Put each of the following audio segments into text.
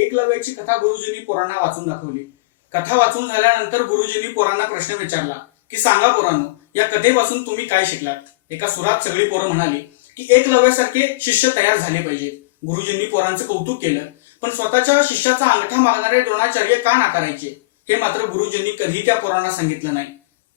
एकलव्याची कथा गुरुजींनी पोरांना वाचून दाखवली। कथा वाचून झाल्यानंतर गुरुजींनी पोरांना प्रश्न विचारला की सांगा पोरांनो, या कथेपासून तुम्ही काय शिकलात? एका सुरात सगळी पोरं म्हणाली की एकलव्यासारखे शिष्य तयार झाले पाहिजेत। गुरुजींनी पोरांचं कौतुक केलं, पण स्वतःच्या शिष्याचा अंगठा मागणारे द्रोणाचार्य का नाकारायचे हे मात्र गुरुजींनी कधी त्या पोरांना सांगितलं नाही।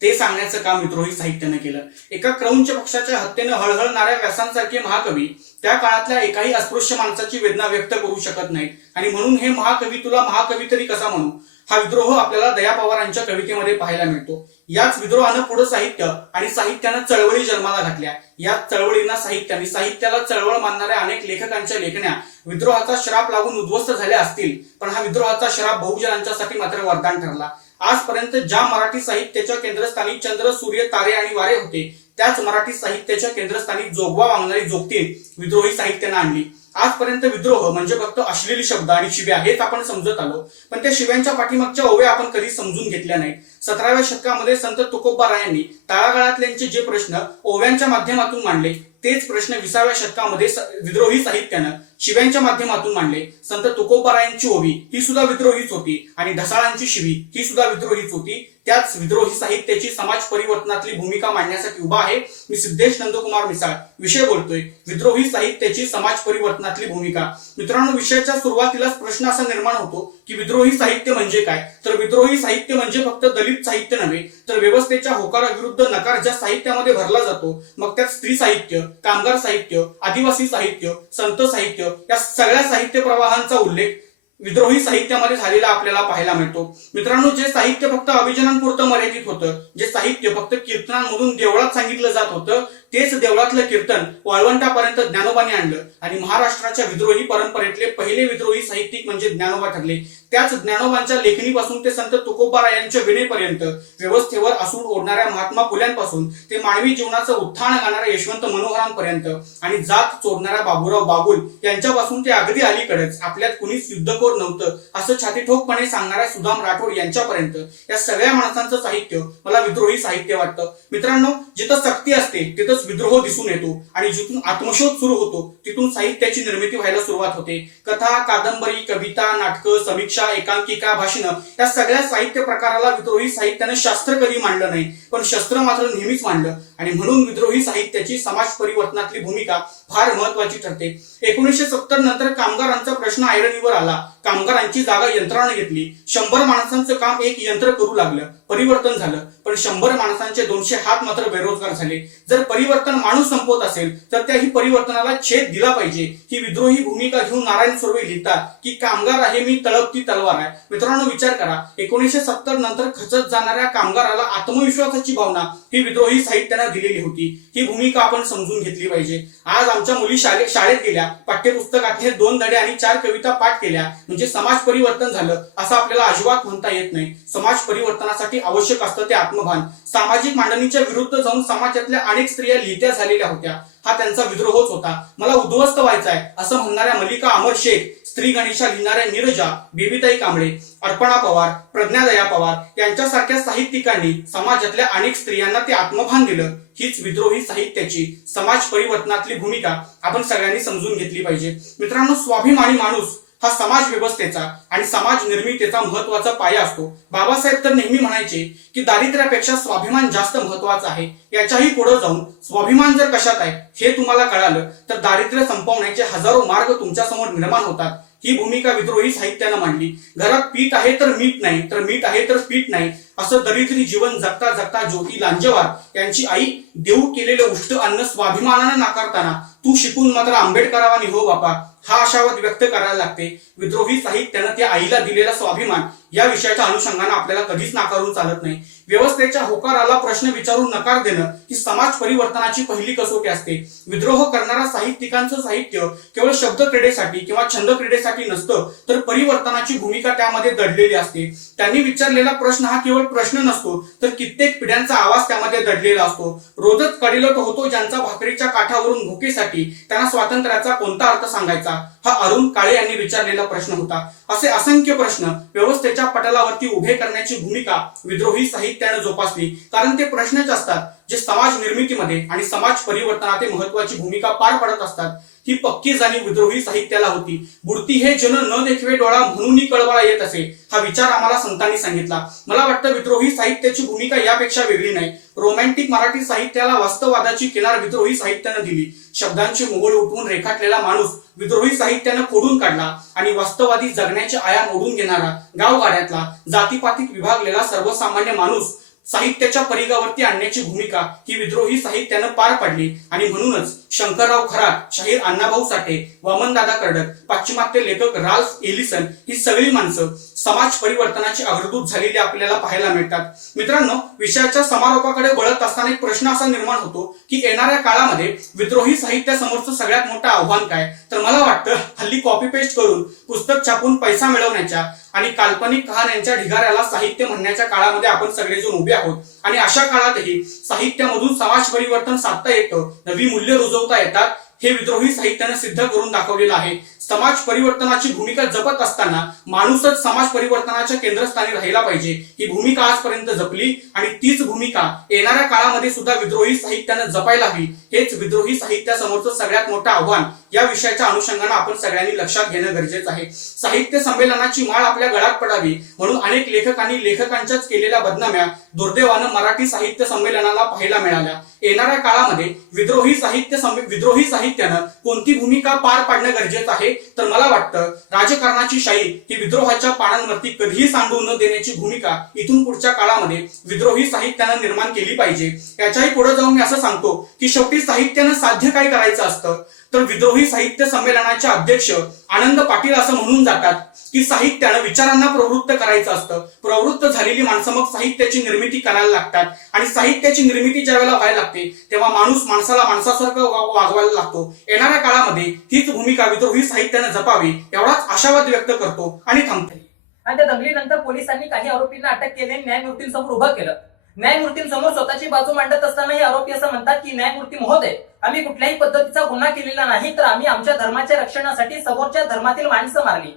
ते सांगण्याचं काम विद्रोही साहित्यानं केलं। एका क्रौंच पक्षाच्या हत्येनं हळहळणाऱ्या व्यासांसारखे महाकवी त्या काळातल्या एकाही अस्पृश्य माणसाची वेदना व्यक्त करू शकत नाहीत, आणि म्हणून हे महाकवी तुला महाकवी तरी कसा म्हणू हा विद्रोह आपल्याला दया पवारांच्या कवितेमध्ये पाहायला मिळतो। याच विद्रोहानं पुढे साहित्य आणि साहित्यानं चळवळी जन्माला घातल्या। या चळवळींना साहित्याने साहित्याला चळवळ मानणाऱ्या अनेक लेखकांच्या लेखण्या विद्रोहाचा श्राप लागून उद्ध्वस्त झाल्या असतील, पण हा विद्रोहाचा श्राप बहुजनांच्यासाठी मात्र वरदान ठरला। आजपर्यंत ज्या मराठी साहित्याच्या केंद्रस्थानी चंद्र, सूर्य, तारे आणि वारे होते, त्याच मराठी साहित्याच्या केंद्रस्थानी जोगवा वागणारी जोगती विद्रोही साहित्यानं आणली। आजपर्यंत विद्रोह म्हणजे फक्त अश्लील शब्द आणि शिव्या हेच आपण समजत आलो, पण त्या शिव्यांच्या पाठीमागच्या ओव्या आपण कधी समजून घेतल्या नाहीत। 17व्या शतकामध्ये संत तुकोबारायांनी तळागाळातल्यांचे जे प्रश्न ओव्यांच्या माध्यमातून मांडले, तेच प्रश्न 20व्या शतकामध्ये विद्रोही साहित्यानं शिव्यांच्या माध्यमातून मांडले। संत तुकोबारायांची ओवी ही सुद्धा विद्रोहीच होती, आणि ढसाळांची शिवी ही सुद्धा विद्रोहीच होती। त्याच विद्रोही साहित्याची समाज परिवर्तनातली भूमिका मांडण्यासाठी उभा आहे मी सिद्धेश नंदकुमार मिसाळ। विषय बोलतोय विद्रोही साहित्याची समाज परिवर्तनातली भूमिका। मित्रांनो, विषयाच्या सुरुवातीलाच प्रश्न असा निर्माण होतो की विद्रोही साहित्य म्हणजे काय? तर विद्रोही साहित्य म्हणजे फक्त दलित साहित्य नव्हे, तर व्यवस्थेच्या होकाराविरुद्ध नकार ज्या साहित्यामध्ये भरला जातो, मग त्यात स्त्री साहित्य, कामगार साहित्य, आदिवासी साहित्य, संत साहित्य या सगळ्या साहित्य प्रवाहांचा उल्लेख विद्रोही साहित्यामध्ये झालेला आपल्याला पाहायला मिळतो। मित्रांनो, जे साहित्य फक्त अभिजनांपुरतं मर्यादित होतं, जे साहित्य फक्त कीर्तनांमधून देवळात सांगितलं जात होतं, तेच देवळातलं कीर्तन वाळवंटापर्यंत ज्ञानोबांनी आणलं, आणि महाराष्ट्राच्या विद्रोही परंपरेतले पहिले विद्रोही साहित्यिक म्हणजे ज्ञानोबा ठरले। त्याच ज्ञानोबांच्या लेखणीपासून ते संत तुकोबारायांच्या विणेपर्यंत, व्यवस्थेवर असून ओढणाऱ्या महात्मा फुल्यांपासून ते मानवी जीवनाचं उत्थान गाणाऱ्या यशवंत मनोहरांपर्यंत, आणि जात चोरणाऱ्या बाबूराव बागुल यांच्यापासून ते अगदी अलीकडेच आपल्यात कुणीच युद्धखोर नव्हतं असं छातीठोकपणे सांगणाऱ्या सुदाम राठोड यांच्यापर्यंत या सगळ्या माणसांचं साहित्य मला विद्रोही साहित्य वाटतं। मित्रांनो, जिथं सक्ती असते तिथंच विद्रोह दिसून येतो, आणि जिथून आत्मशोध सुरू होतो तिथून साहित्याची निर्मिती व्हायला सुरुवात होते। कथा, कादंबरी, कविता, नाटकं, समीक्षा, एकांकिका, भाषणं या सगळ्या साहित्य प्रकाराला विद्रोही साहित्याने शास्त्र कधी मांडलं नाही, पण शस्त्र मात्र नेहमीच मांडलं, आणि म्हणून विद्रोही साहित्याची समाज परिवर्तनातली भूमिका फार महत्वाची ठरते। 1970 नंतर कामगारांचा प्रश्न ऐरणीवर आला। कामगारांची जागा यंत्राने घेतली। 100 माणसांचं काम एक यंत्र करू लागलं। परिवर्तन झालं, पण 100 माणसांचे 200 हात मात्र बेरोजगार झाले। जर परिवर्तन माणूस संपवत असेल तर त्याही परिवर्तनाला छेद दिला पाहिजे ही विद्रोही भूमिका घेऊन नारायण सुर्वे लिहितात की कामगार आहे मी तळपती तलवार आहे। मित्रांनो, विचार करा, 1970 नंतर खचत जाणाऱ्या कामगाराला आत्मविश्वासाची भावना ही विद्रोही साहित्याने दिलेली होती। ही भूमिका आपण समजून घेतली पाहिजे। आज आमच्या मुली शाळेत गेल्या, पाठ्यपुस्तकातले 2 धडे आणि 4 कविता पाठ केल्या म्हणजे समाज परिवर्तन झालं असं आपल्याला अजिबात म्हणता येत नाही। समाज परिवर्तनासाठी आवश्यक असतं ते आत्मभान। सामाजिक मांडणीच्या विरुद्ध जाऊन समाजातल्या अनेक स्त्रिया लिहित्या झालेल्या होत्या, हा त्यांचा विद्रोहच होता। मला उद्ध्वस्त व्हायचाय असं म्हणणाऱ्या मल्लिका अमर शेख, स्त्री गणेशा लिहिणाऱ्या नीरजा, बेबीताई कांबळे, अर्पणा पवार, प्रज्ञादया पवार यांच्यासारख्या साहित्यिकांनी समाजातल्या अनेक स्त्रियांना ते आत्मभान दिलं। हीच विद्रोही साहित्याची समाज परिवर्तनातली भूमिका आपण सगळ्यांनी समजून घेतली पाहिजे। मित्रांनो, स्वाभिमानी माणूस हा समाज व्यवस्थेचा आणि समाज निर्मितीचा महत्वाचा पाया असतो। बाबासाहेब तर नेहमी म्हणायचे की दारिद्र्यापेक्षा स्वाभिमान जास्त महत्वाचा आहे। याच्याही पुढे जाऊन स्वाभिमान जर कशात आहे हे तुम्हाला कळालं तर दारिद्र्य संपवण्याचे हजारो मार्ग तुमच्या समोर निर्माण होतात। ही भूमिका विद्रोही साहित्यानं मांडली। घरात पीठ आहे तर मीठ नाही, तर मीठ आहे तर पीठ नाही असं दरिद्री जीवन जगता जगता ज्योती लांजेवार यांची आई देऊ केलेलं उष्ट अन्न स्वाभिमानानं नाकारताना तू शिकून मात्र आंबेडकरावानी हो बापा हा आशावाद व्यक्त करायला लागते। विद्रोही साहित्यानं त्या आईला दिलेला स्वाभिमान या विषयाच्या अनुषंगाने आपल्याला कधीच नाकारून चालत नाही। व्यवस्थेच्या होकाराला प्रश्न विचारून नकार देणं ही समाज परिवर्तनाची पहिली कसोटी असते। विद्रोह करणाऱ्या साहित्यिकांचं साहित्य केवळ शब्द क्रीडेसाठी किंवा छंद क्रीडेसाठी नसतं, तर परिवर्तनाची भूमिका त्यामध्ये दडलेली असते। त्यांनी विचारलेला प्रश्न हा केवळ प्रश्न नसतो, तर कित्येक पिढ्यांचा आवाज त्यामध्ये दडलेला असतो। रोजच कडिलट होतो ज्यांचा भाकरीच्या काठावरून भुकेसाठी त्यांना स्वातंत्र्याचा कोणता अर्थ सांगायचा हा अरुण काळे यांनी विचारलेला प्रश्न होता। असे असंख्य प्रश्न व्यवस्थेच्या पटलावरती उभे करण्याची भूमिका विद्रोही साहित्याने जोपासली, कारण ते प्रश्नच असतात। जे समाज निर्मितीमध्ये आणि समाज परिवर्तनात महत्वाची भूमिका पार पाडत असतात, ही पक्की जाणीव विद्रोही साहित्याला होती. बुडती हे जन न देखवे डोळा म्हणूनही कळवळा येत असे, हा विचार आम्हाला संतांनी सांगितला. मला वाटतं विद्रोही साहित्याची भूमिका यापेक्षा वेगळी नाही. रोमॅन्टिक मराठी साहित्याला वास्तववादाची किनार विद्रोही साहित्यानं दिली. शब्दांची मोहोळ उठवून रेखाटलेला माणूस विद्रोही साहित्यानं खोडून काढला आणि वास्तववादी जगण्याचे आयाम ओढून घेणारा, गावगाड्यातला जातीपातीत विभागलेला सर्वसामान्य माणूस साहित्याच्या परिघावरती आणण्याची भूमिका ही विद्रोही साहित्यानं पार पाडली. आणि म्हणूनच शंकरराव खरात, शाहीर अण्णाभाऊ साठे, वामनदादा कर्डक, पाश्चिमात्य लेखक राल्फ एलिसन ही सगळी माणसं समाज परिवर्तनाची अग्रदूत झालेली आपल्याला पाहायला मिळतात. मित्रांनो, विषयाच्या समारोपाकडे वळत असताना एक प्रश्न असा निर्माण होतो की येणाऱ्या काळामध्ये विद्रोही साहित्यासमोरचं सगळ्यात मोठं आव्हान काय? तर मला वाटतं हल्ली कॉपी पेस्ट करून पुस्तक छापून पैसा मिळवण्याच्या आणि काल्पनिक कहाण्यांच्या ढिगाऱ्याला साहित्य म्हणण्याच्या काळामध्ये आपण सगळेजण उभे आहोत. आणि अशा काळातही साहित्यामधून समाज परिवर्तन साधता येतं, नवी मूल्य रुजवता येतात, हे विद्रोही साहित्यानं सिद्ध करून दाखवलेलं आहे. समाज परिवर्तनाची भूमिका जपत असताना माणूसच समाज परिवर्तनाच्या केंद्रस्थानी राहिला पाहिजे, ही भूमिका आजपर्यंत जपली आणि तीच भूमिका येणाऱ्या काळामध्ये सुद्धा विद्रोही साहित्यानं जपायला हवी. हेच विद्रोही साहित्यासमोरचं सगळ्यात मोठं आव्हान या विषयाच्या अनुषंगानं आपण सगळ्यांनी लक्षात घेणं गरजेचं आहे. साहित्य संमेलनाची माळ आपल्या गळ्यात पडावी म्हणून अनेक लेखकांनी लेखकांच्याच केलेल्या बदनाम्या दुर्दैवानं मराठी साहित्य संमेलनाला पाहायला मिळाल्या. येणाऱ्या काळामध्ये विद्रोही साहित्यानं कोणती भूमिका पार पाडणं गरजेचं आहे? तर मला वाटतं राजकारणाची शाही ही विद्रोहाच्या पानांवरती कधीही सांडू न देण्याची भूमिका इथून पुढच्या काळामध्ये विद्रोही साहित्यानं निर्माण केली पाहिजे. याच्याही पुढे जाऊन मी असं सांगतो की शेवटी साहित्यानं साध्य काय करायचं असतं? तर विद्रोही साहित्य संमेलनाचे अध्यक्ष आनंद पाटील असं म्हणून जातात की साहित्यानं विचारांना प्रवृत्त करायचं असतं. प्रवृत्त झालेली माणसं मग साहित्याची निर्मिती करायला लागतात आणि साहित्याची निर्मिती ज्या वेळेला व्हायला लागते तेव्हा माणूस माणसाला माणसासारखं वागवायला लागतो. येणाऱ्या काळामध्ये हीच भूमिका विद्रोही साहित्यानं जपावी एवढाच आशावाद व्यक्त करतो आणि थांबते. आणि त्या दंगलीनंतर पोलिसांनी काही आरोपींना अटक केली, न्यायमूर्तींसमोर उभं केलं. न्यायमूर्तींसमोर स्वतःची बाजू मांडत असताना हे आरोपी असं म्हणतात की न्यायमूर्ती महोदय, आम्ही कुठल्याही पद्धतीचा गुन्हा केलेला नाही, तर आम्ही आमच्या धर्माच्या रक्षणासाठी समोरच्या धर्मातील माणसं मारली.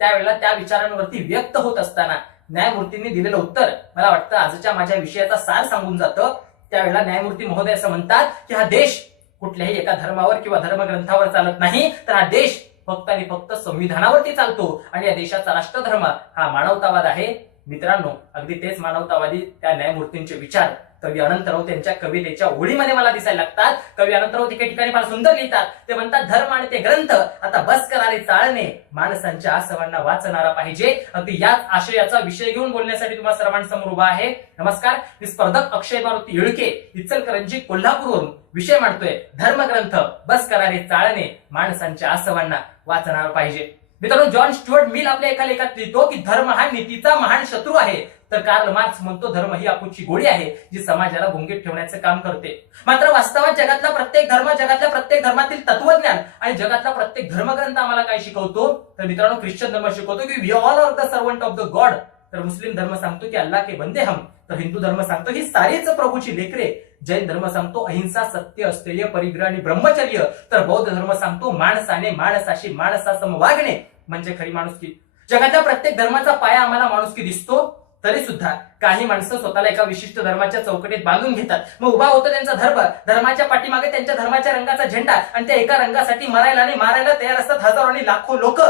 त्यावेळेला त्या विचारांवरती व्यक्त होत असताना न्यायमूर्तींनी दिलेलं उत्तर मला वाटतं आजच्या माझ्या विषयाचा सार सांगून जातं. त्यावेळेला न्यायमूर्ती महोदय असं म्हणतात की हा देश कुठल्याही एका धर्मावर किंवा धर्मग्रंथावर चालत नाही, तर हा देश फक्त आणि फक्त संविधानावरती चालतो आणि या देशाचा राष्ट्रधर्म हा मानवतावाद आहे. मित्रांनो, अगदी तेच मानवतावादी त्या न्यायमूर्तींचे विचार कवी अनंतराव त्यांच्या कवितेच्या ओळीमध्ये मला दिसायला लागतात. कवी अनंतराव एके ठिकाणी फार सुंदर लिहितात. ते म्हणतात, धर्म आणि ते ग्रंथ आता बस करारे चाळणे, माणसांच्या आसवांना वाचणारा पाहिजे. अगदी याच आशयाचा विषय घेऊन बोलण्यासाठी तुम्हाला सर्वांसमोर उभा आहे. नमस्कार, मी स्पर्धक अक्षय मारुती येळके, इचलकरंजी, कोल्हापूरवरून विषय मांडतोय, धर्मग्रंथ बस करारे चाळणे, माणसांच्या आसवांना वाचणारा पाहिजे. मित्रांनो, जॉन स्टुअर्ट मिल आपल्या एका लेखात लिहितो की धर्म हा नीतीचा महान शत्रू आहे, तर कार्ल मार्क्स म्हणतो धर्म ही आपुची गोळी आहे जी समाजाला गुंगीत ठेवण्याचं काम करते. मात्र वास्तवात जगातला प्रत्येक धर्म, जगातल्या प्रत्येक धर्मातील तत्वज्ञान आणि जगातला प्रत्येक धर्मग्रंथ आम्हाला काय शिकवतो? तर मित्रांनो, ख्रिश्चन धर्म शिकवतो की we all are the servant of the God, तर मुस्लिम धर्म सांगतो की अल्लाह के बंदे हम, तर हिंदू धर्म सांगतो ही सारीच प्रभूची लेकरे, जैन धर्म सांगतो अहिंसा, सत्य, स्थैर्य, परिग्रह आणि ब्रह्मचर्य, तर बौद्ध धर्म सांगतो माणसाने माणसाशी माणसासम वागणे म्हणजे खरी माणुसकी. जगातल्या प्रत्येक धर्माचा पाया आम्हाला माणुसकी दिसतो, तरी सुद्धा काही माणसं स्वतःला एका विशिष्ट धर्माच्या चौकटीत बांधून घेतात. मग उभा होतो त्यांचा धर्म, धर्माच्या पाठीमागे त्यांच्या धर्माच्या रंगाचा झेंडा आणि त्या एका रंगासाठी मरायला आणि मारायला तयार असतात हजारो आणि लाखो लोक.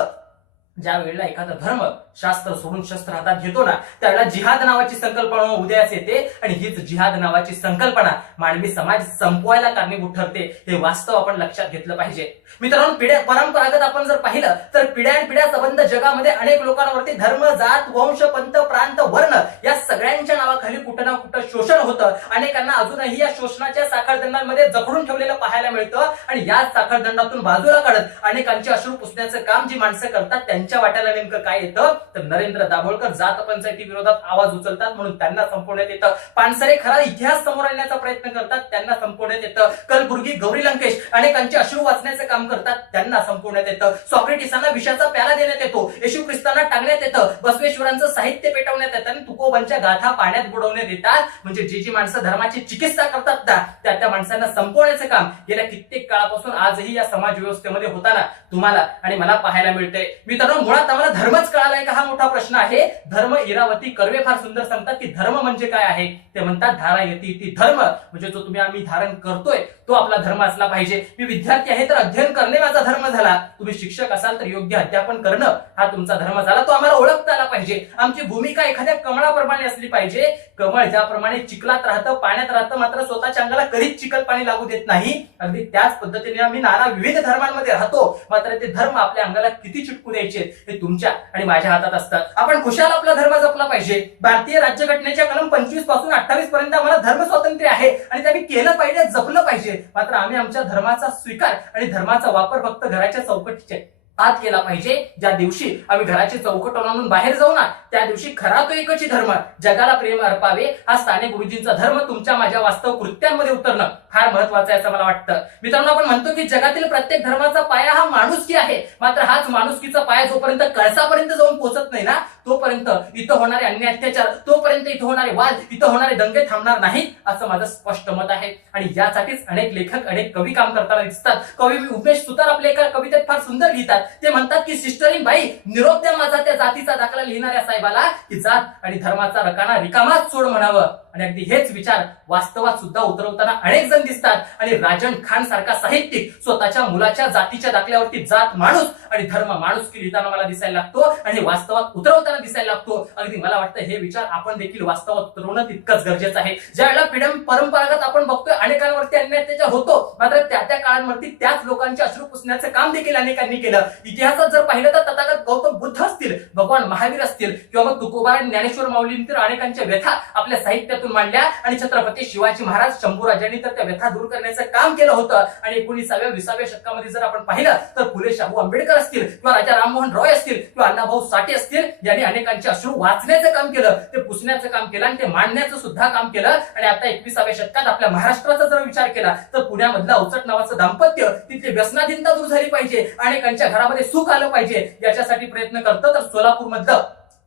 ज्या वेळेला एखादा धर्म शास्त्र सोडून शस्त्र हातात घेतो ना, त्यावेळेला जिहाद नावाची संकल्पना उदयास येते आणि हीच जिहाद नावाची संकल्पना मानवी समाज संपवायला कारणीभूत ठरते. हे वास्तव आपण लक्षात घेतलं पाहिजे. मित्रांनो, पिढ्या परंपरागत आपण जर पाहिलं तर पिढ्यानपिढ्या संबंध जगामध्ये अनेक लोकांवरती धर्म, जात, वंश, पंथ, प्रांत, वर्ण या सगळ्यांच्या नावाखाली कुठं ना कुठं शोषण होतं. अनेकांना अजूनही या शोषणाच्या साखळदंडांमध्ये जखडून ठेवलेलं पाहायला मिळतं आणि या साखळदंडातून बाजूला काढत अनेकांचे अश्रू पुसण्याचं काम जी माणसं करतात त्यांच्या वाट्याला नेमकं काय येतं? तर नरेंद्र दाभोळकर जात पंचायती विरोधात आवाज उचलतात म्हणून त्यांना संपवण्यात येतं. पानसरे खरा इतिहास समोर आणण्याचा प्रयत्न करतात, त्यांना संपवण्यात येतं. कलबुर्गी, गौरी लंकेश अनेकांचे अश्रू वाचण्याचं काम करतात, त्यांना संपवण्यात येतं. सॉक्रेटिसांना विषाचा प्याला देण्यात येतो, येशू ख्रिस्तांना टांगण्यात येतं, बसवेश्वरांचं साहित्य पेटवण्यात येतं आणि तुकोबांच्या गाथा पाण्यात बुडवण्यात येतात. म्हणजे जी माणसं धर्माची चिकित्सा करतात ना, त्या माणसांना संपवण्याचं काम गेल्या कित्येक काळापासून आजही या समाज व्यवस्थेमध्ये होताना तुम्हाला आणि मला पाहायला मिळतंय. मित्रांनो, मुळात आम्हाला धर्मच कळालाय का हा मोठा प्रश्न आहे. धर्म इरावती कर्वे फार सुंदर सांगतात की धर्म म्हणजे काय आहे. ते म्हणतात धारायती इति धर्म, म्हणजे जो तुम्ही आम्ही धारण करतोय तो आपला धर्म असला पाहिजे. मी विद्यार्थी आहे तर अध्ययन करणे माझा धर्म झाला. तुम्ही शिक्षक असाल तर योग्य अध्यापन करणं हा तुमचा धर्म झाला. तो आम्हाला ओळखता आला पाहिजे. आमची भूमिका एखाद्या कमळाप्रमाणे असली पाहिजे. कमळ ज्याप्रमाणे चिखलात राहतं, पाण्यात राहतं, मात्र स्वतःच्या अंगाला कधीच चिखल पाणी लागू देत नाही, अगदी त्याच पद्धतीने आम्ही नाना विविध धर्मांमध्ये राहतो, मात्र ते धर्म आपल्या अंगाला किती चिटकू द्यायचे हे तुमच्या आणि माझ्या हातात असतात. आपण खुशाल आपला धर्म जपला पाहिजे. भारतीय राज्यघटनेच्या कलम 25 पासून 28 पर्यंत आम्हाला धर्म स्वातंत्र्य आहे आणि ते आम्ही केलं पाहिजे, जपलं पाहिजे. मात्र आम्ही आमच्या धर्माचा स्वीकार आणि धर्माचा वापर फक्त घराच्या चौकटीचे आत केला पाहिजे. ज्या दिवशी आम्ही घराची चौकट ओलांडून बाहेर जाऊ ना, त्या दिवशी खरा तो एकच धर्म, जगाला प्रेम अर्पावे हा साने गुरुजींचा धर्म तुमच्या माझ्या वास्तव कृत्यांमध्ये उतरणं फार महत्वाचं आहे असं मला वाटतं. मित्रांनो, आपण म्हणतो की जगातील प्रत्येक धर्माचा पाया हा माणुसकी आहे. मात्र हाच माणुसकीचा पाया जोपर्यंत कळसापर्यंत जाऊन पोहोचत नाही ना, तोपर्यंत इथं होणारे अन्य अत्याचार, तोपर्यंत इथं होणारे वाद, इथं होणारे दंगे थांबणार नाहीत असं माझं स्पष्ट मत आहे. आणि यासाठीच अनेक लेखक, अनेक कवी काम करताना दिसतात. कवी उमेश सुतार आपल्या एका कवितेत फार सुंदर लिहितात. ते म्हणतात की सिस्टरीन बाई, निरोप द्या माझा त्या जातीचा दाखला लिहिणाऱ्या साहेबाला, की जात आणि धर्माचा रकाना रिकामाच सोड म्हणावं. आणि अगदी हेच विचार वास्तवात सुद्धा उतरवताना अनेक जण दिसतात. आणि राजन खान सारखा साहित्यिक स्वतःच्या मुलाच्या जातीच्या दाखल्यावरती जात माणूस आणि धर्म माणुसकी लिहिताना मला दिसायला लागतो आणि वास्तवात उतरवताना दिसायला लागतो. अगदी मला वाटतं हे विचार आपण देखील वास्तवात उतरवणं तितकंच गरजेचं आहे. ज्यावेळेला परंपरागत आपण बघतोय अनेकांवरती अन्याय अत्याचार होतो, मात्र त्या त्या काळांवरती त्याच लोकांचे अश्रू पुसण्याचं काम देखील अनेकांनी केलं. इतिहासात जर पाहिलं तर तथागत गौतम बुद्ध असतील, भगवान महावीर असतील किंवा मग तुकोबा आणि ज्ञानेश्वर माऊलींनी तर अनेकांच्या व्यथा आपल्या साहित्यातून मांडल्या. आणि छत्रपती शिवाजी महाराज, शंभूराजांनी तर त्या व्यथा दूर करण्याचं काम केलं होतं. आणि 19व्या 20व्या शतकामध्ये जर आपण पाहिलं तर फुले शाहू आंबेडकर असतील किंवा राजा राममोहन रॉय असतील किंवा अण्णाभाऊ साठे असतील, यांनी अनेकांचे अश्रू वाचण्याचं काम केलं, ते पुसण्याचं काम केलं आणि ते मांडण्याचं सुद्धा काम केलं. आणि आता 21व्या शतकात आपल्या महाराष्ट्राचा जर विचार केला तर पुण्यामधलं अवचट नावाचं दाम्पत्य, तिथली व्यसनाधीनता दूर झाली पाहिजे, अनेकांच्या घरामध्ये सुख आलं पाहिजे, याच्यासाठी प्रयत्न करतं. तर सोलापूर मधलं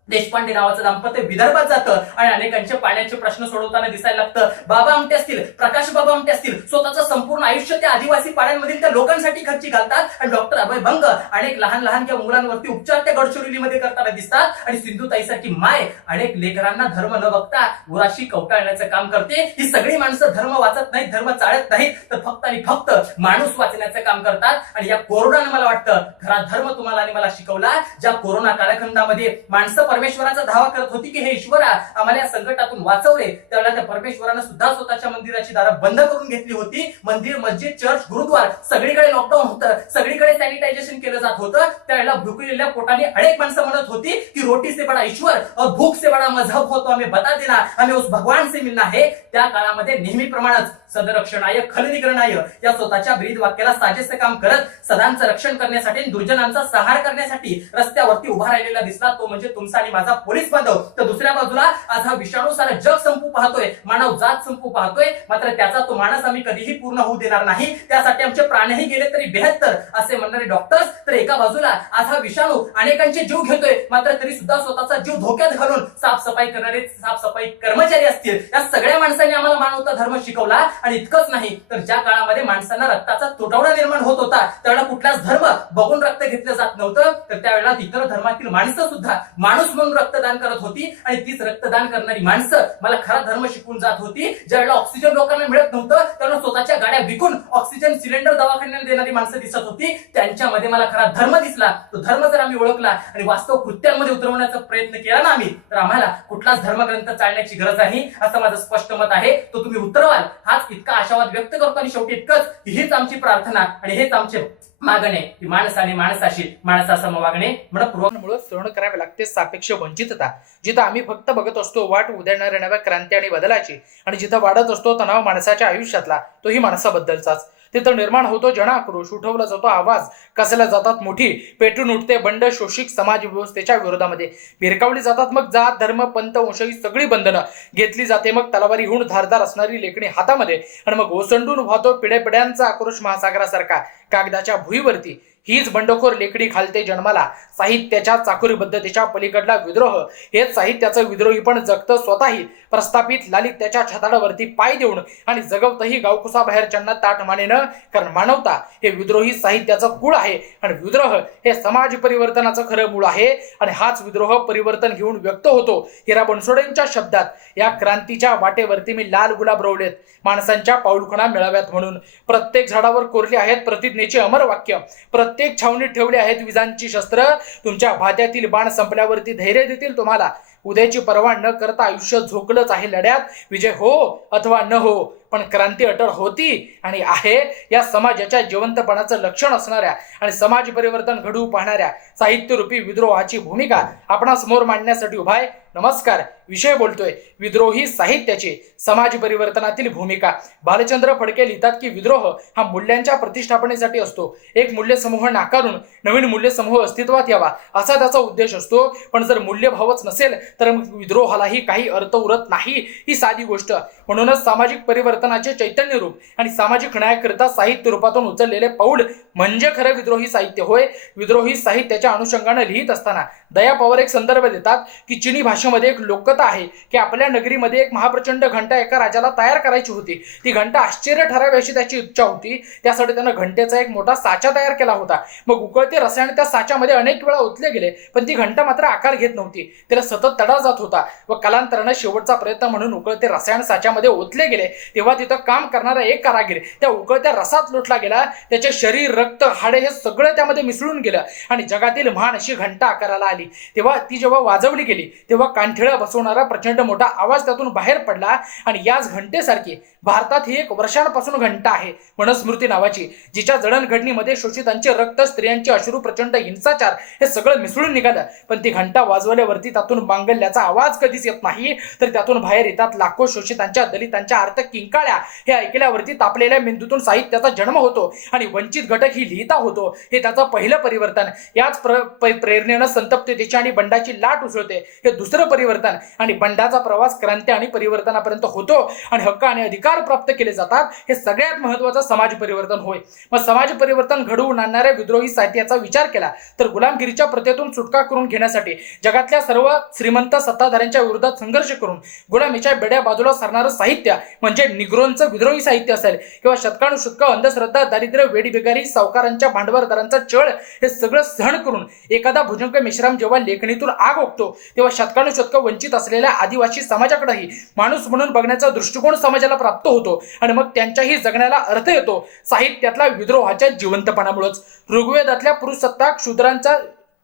देशपांडे नावाचं दाम्पत्य विदर्भात जातं आणि अनेकांचे पाण्याचे प्रश्न सोडवताना दिसायला लागतं. बाबा आमटे असतील, प्रकाश बाबा आमटे असतील, स्वतःचं संपूर्ण आयुष्य त्या आदिवासी पाड्यांमधील त्या लोकांसाठी खर्ची घालतात. आणि डॉक्टर अभय भंग अनेक लहान लहान त्या मुलांवरती उपचार त्या गडचिरोलीमध्ये करताना दिसतात. आणि सिंधुताईसारखी माय अनेक लेकरांना धर्म न बघता गुराशी कवटाळण्याचं काम करते. ही सगळी माणसं धर्म वाचत नाहीत, धर्म चाळत नाहीत, तर फक्त आणि फक्त माणूस वाचण्याचं काम करतात. आणि या कोरोनाने मला वाटतं खरा धर्म तुम्हाला आणि मला शिकवला. ज्या कोरोना कालखंडामध्ये माणसं परमेश्वराचा धावा करत होती की हे ईश्वरा आम्हाला या संकटातून वाचवले, त्यावेळेला त्या परमेश्वरानं सुद्धा स्वतःच्या मंदिराची दारं बंद करून घेतली होती. मंदिर, मस्जिद, चर्च, गुरुद्वार सगळीकडे लॉकडाऊन होतं, सगळीकडे सॅनिटायझेशन केलं जात होतं. त्यावेळेला भुकेलेल्या पोटाने अनेक माणसं म्हणत होती की रोटी से बडा ईश्वर और भूख से बडा मजहब हो तो हमें बता देना, हमें उस भगवान से मिलना है. त्या काळामध्ये नेहमीप्रमाणेच सदरक्षणाय खलनिग्रहणाय या स्वतःच्या ब्रीद वाक्याला साजेसे काम करत सदांचं रक्षण करण्यासाठी, दुर्जनांचा सहार करण्यासाठी रस्त्यावरती उभा राहिलेला दिसला तो म्हणजे तुमचा आणि माझा पोलीस बांधव. तर दुसऱ्या बाजूला आज हा विषाणू सारा जग संपू पाहतोय, मानव जात संपू पाहतोय, मात्र त्याचा तो मानस आम्ही कधीही पूर्ण होऊ देणार नाही. त्यासाठी आमचे प्राणही गेले तरी 72 असे म्हणणारे डॉक्टर्स. तर एका बाजूला आज हा विषाणू अनेकांचे जीव घेतोय, मात्र तरी सुद्धा स्वतःचा जीव धोक्यात घालून साफसफाई करणारे साफसफाई कर्मचारी असतील, या सगळ्या माणसांनी आम्हाला मानवता धर्म शिकवला. आणि इतकंच नाही तर ज्या काळामध्ये माणसांना रक्ताचा तुटवडा निर्माण होत होता, त्यावेळेला कुठलाच धर्म बघून रक्त घेतलं जात नव्हतं, तर त्यावेळेला इतर धर्मातील माणसं सुद्धा माणूस म्हणून रक्तदान करत होती. आणि तीच रक्तदान करणारी माणसं मला खरा धर्म शिकून जात होती. ज्यावेळेला ऑक्सिजन लोकांना मिळत नव्हतं, त्यावेळेला स्वतःच्या गाड्या विकून ऑक्सिजन सिलेंडर दवाखान्याला देणारी माणसं दिसत होती. त्यांच्यामध्ये मला खरा धर्म दिसला. तो धर्म जर आम्ही ओळखला आणि वास्तव कृत्यांमध्ये उतरवण्याचा प्रयत्न केला ना आम्ही, तर आम्हाला कुठलाच धर्मग्रंथ चालण्याची गरज नाही असं माझं स्पष्ट मत आहे. तो तुम्ही उतरवाल हाच इतका आशावाद व्यक्त करतो. आणि शेवटी इतकंच, हीच आमची प्रार्थना आणि हेच आमचे मागणे की माणसाने माणसाशी माणसासम वागणे मनपूर्वक सहन करावे लागते सापेक्ष वंचितता. जिथं आम्ही फक्त बघत असतो वाट उद्याणाऱ्या नव्या क्रांती आणि बदलाची, आणि जिथं वाढत असतो तणाव माणसाच्या आयुष्यातला, तोही माणसाबद्दलचाच, तिथं निर्माण होतो जनाक्रोश, उठवला जातो आवाज, कसल्या जातात मोठी, पेटून उठते बंड शोषिक समाज व्यवस्थेच्या विरोधामध्ये, भिरकावली जातात मग जात धर्म पंथ वंश ही सगळी बंधनं, घेतली जाते मग तलवारीहून धारदार असणारी लेखणी हातामध्ये, आणि मग ओसंडून वाहतो पिढ्यापिढ्यांचा आक्रोश महासागरासारखा कागदाच्या भुईवरती. हीच बंडखोर लेखणी खालते जन्माला, साहित्याच्या चाकुरीबद्धतेच्या पलीकडला विद्रोह, हेच साहित्याचं विद्रोही पण जगतं स्वतःही प्रस्थापित लालित्याच्या छताडावरती पाय देऊन आणि जगवतही गावकुसा बाहेरच्यांना ताट मानेनं, कारण मानवता हे विद्रोही साहित्याचं कुळ आहे आणि विद्रोह हे समाज परिवर्तनाचं खरं मूळ आहे. आणि हाच विद्रोह परिवर्तन घेऊन व्यक्त होतो. हिरा बनसोडेंच्या शब्दात, या क्रांतीच्या वाटेवरती मी लाल गुलाब रोवलेत, माणसांच्या पाऊलखुणा मिळाव्यात म्हणून. प्रत्येक झाडावर कोरली आहेत प्रतिज्ञेची अमर वाक्य, प्रत्येक छावणीत ठेवली आहेत विजांची शस्त्र. तुमच्या भात्यातील बाण संपल्यावरती धैर्य देतील तुम्हाला. उद्याची पर्वा न करता आयुष्य झोकलंच आहे लढ्यात. विजय हो अथवा न हो, पण क्रांती अटळ होती आणि आहे. या समाजाच्या जिवंतपणाचं लक्षण असणाऱ्या आणि समाज परिवर्तन घडवू पाहणाऱ्या साहित्यरूपी विद्रोहाची भूमिका आपणासमोर मांडण्यासाठी उभा आहे. नमस्कार. विषय बोलतोय विद्रोही साहित्याची समाज परिवर्तनातील भूमिका. भालचंद्र फडके लिहितात की विद्रोह हा मूल्यांच्या प्रतिष्ठापनेसाठी असतो. एक मूल्यसमूह नाकारून नवीन मूल्यसमूह अस्तित्वात यावा असा त्याचा उद्देश असतो. पण जर मूल्यभावच नसेल तर विद्रोहालाही काही अर्थ उरत नाही, ही साधी गोष्ट. म्हणूनच सामाजिक परिवर्तनाचे चैतन्य रूप आणि सामाजिक न्यायाकरिता साहित्य रूपातून उचललेले पाऊल म्हणजे खरं विद्रोही साहित्य होय. विद्रोही साहित्याच्या अनुषंगाने लिहित असताना दया पवार एक संदर्भ देतात की चिनी भाषेमध्ये एक लोककथा आहे की आपल्या नगरीमध्ये एक महाप्रचंड घंटा एका राजाला तयार करायची होती. ती घंटा आश्चर्य ठरावी अशी त्याची इच्छा होती. त्यासाठी त्यानं घंटेचा एक मोठा साचा तयार केला होता. मग उकळते रसायन त्या साच्यामध्ये अनेक वेळा ओतले गेले, पण ती घंटा मात्र आकार घेत नव्हती. त्याला सतत तडा जात होता व कालांतराने शेवटचा प्रयत्न म्हणून उकळते रसायन साच्यामध्ये ओतले गेले. तेव्हा तिथं काम करणारा एक कारागीर त्या उकळत्या रसात लोटला गेला. त्याचे शरीर, रक्त, हाडे हे सगळं त्यामध्ये मिसळून गेलं आणि जगातील महान अशी घंटा आकाराला आली. तेव्हा ती जेव्हा वाजवली गेली तेव्हा कानठिळा बसवणारा प्रचंड मोठा आवाज त्यातून बाहेर पडला. आणि याच घंटेसारखी भारतात ही एक वर्षांपासून घंटा आहे मनस्मृती नावाची, जिच्या जडणघडणीमध्ये शोषितांचे रक्त, स्त्रियांचे अश्रू, प्रचंड हिंसाचार हे सगळं मिसळून निघालं. पण ती घंटा वाजवल्यावरती त्यातून मांगल्याचा आवाज कधीच येत नाही, तर त्यातून बाहेर येतात लाखो शोषितांच्या, दलितांच्या आर्त किंकाळ्या. हे ऐकल्यावरती तापलेल्या मेंदूतून साहित्याचा जन्म होतो आणि वंचित घटक ही लिहिता होतो. हे त्याचं पहिलं परिवर्तन. याच प्रेरणेनं संतप्ततेची आणि बंडाची लाट उसळते. हे दुसरं परिवर्तन. आणि बंडाचा प्रवास क्रांती आणि परिवर्तनापर्यंत होतो आणि हक्क आणि अधिकार प्राप्त केले जातात. हे सगळ्यात महत्वाचं समाज परिवर्तन होय. मग समाज परिवर्तन घडवून आणणाऱ्या विद्रोही साहित्याचा विचार केला तर गुलामगिरीच्या प्रथेतून सुटका करून घेण्यासाठी जगातल्या सर्व श्रीमंत सत्ताधाऱ्यांच्या विरोधात संघर्ष करून गुलामीच्या बेड्या बाजूला सरणारं साहित्य म्हणजे निग्रोंचं विद्रोही साहित्य असेल किंवा शतकानुशतक अंधश्रद्धा, दारिद्र्य, वेडीबेगारी, सावकारांच्या भांडवलदारांचा छळ हे सगळं सहन करून एखादा भुजंग मिश्राम जेव्हा लेखणीतून आग ओकतो तेव्हा शतकानुशतक वंचित असलेल्या आदिवासी समाजाकडेही माणूस म्हणून बघण्याचा दृष्टिकोन समाजाला प्राप्त होतो आणि मग त्यांच्याही जगण्याला अर्थ येतो साहित्यातला विद्रोहाच्या जिवंतपणामुळेच. ऋग्वेदातल्या पुरुषसत्ताक शूद्रांचा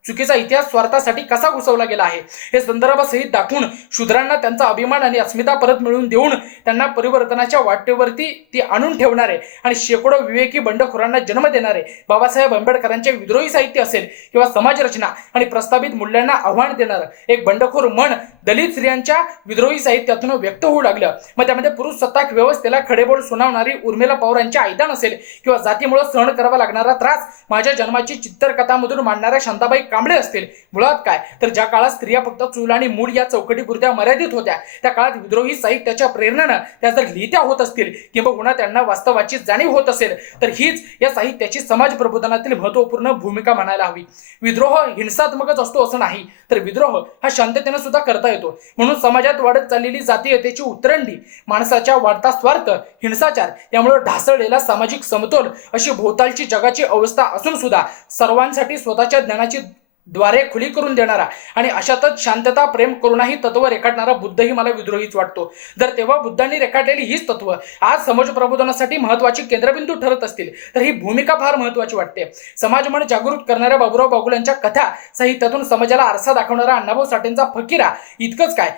चुकीचा इतिहास स्वार्थासाठी कसा घुसवला गेला आहे हे संदर्भासहित दाखवून शूद्रांना त्यांचा अभिमान आणि अस्मिता परत मिळवून देऊन त्यांना परिवर्तनाच्या वाटेवरती ती आणून ठेवणारे आणि शेकडो विवेकी बंडखोरांना जन्म देणारे बाबासाहेब आंबेडकरांचे विद्रोही साहित्य असेल किंवा समाजरचना आणि प्रस्तावित मूल्यांना आव्हान देणारं एक बंडखोर मन दलित स्त्रियांच्या विद्रोही साहित्यातून व्यक्त होऊ लागलं. मग त्यामध्ये पुरुष सत्ताक व्यवस्थेला खडेबोल सुनावणारी उर्मिला पवार यांचे आयदान असेल किंवा जातीमुळे सहन करावा लागणारा त्रास माझ्या जन्माची चित्रकथामधून मांडणाऱ्या शांताबाई कांबळे असतील. मुळात काय तर ज्या काळात स्त्रिया फक्त चूल आणि मूल या चौकटीपुरत्या मर्यादित होत्या त्या काळात विद्रोही साहित्याच्या प्रेरणेनं त्या जर लिहित्या होत असतील किंवा त्यांना वास्तवाची जाणीव होत असेल तर हीच या साहित्याची समाज प्रबोधनातील महत्वपूर्ण भूमिका म्हणायला हवी. विद्रोह हिंसात्मकच असतो असं नाही, तर विद्रोह हा शांततेने सुद्धा करता येतो. म्हणून समाजात वाढत चाललेली जातीयतेची उतरंडी, माणसाच्या वाढता स्वार्थ, हिंसाचार यामुळे ढासळलेला सामाजिक समतोल अशी भोवतालची जगाची अवस्था असून सुद्धा सर्वांसाठी स्वतःच्या ज्ञानाची द्वारे खुली करून देणारा आणि अशातच शांतता, प्रेम, करुणाही तत्व रेखाटणारा बुद्धही मला विद्रोहीच वाटतो. जर तेव्हा बुद्धांनी रेखाटलेली हीच तत्व आज समाज प्रबोधनासाठी महत्वाची केंद्रबिंदू ठरत असतील तर ही भूमिका फार महत्वाची वाटते. समाजमन जागृत करणाऱ्या बाबुराव बागुलांच्या कथा साहित्यातून समाजाला आरसा दाखवणारा अण्णाभाऊ साठेंचा फकीरा इतकंच काय,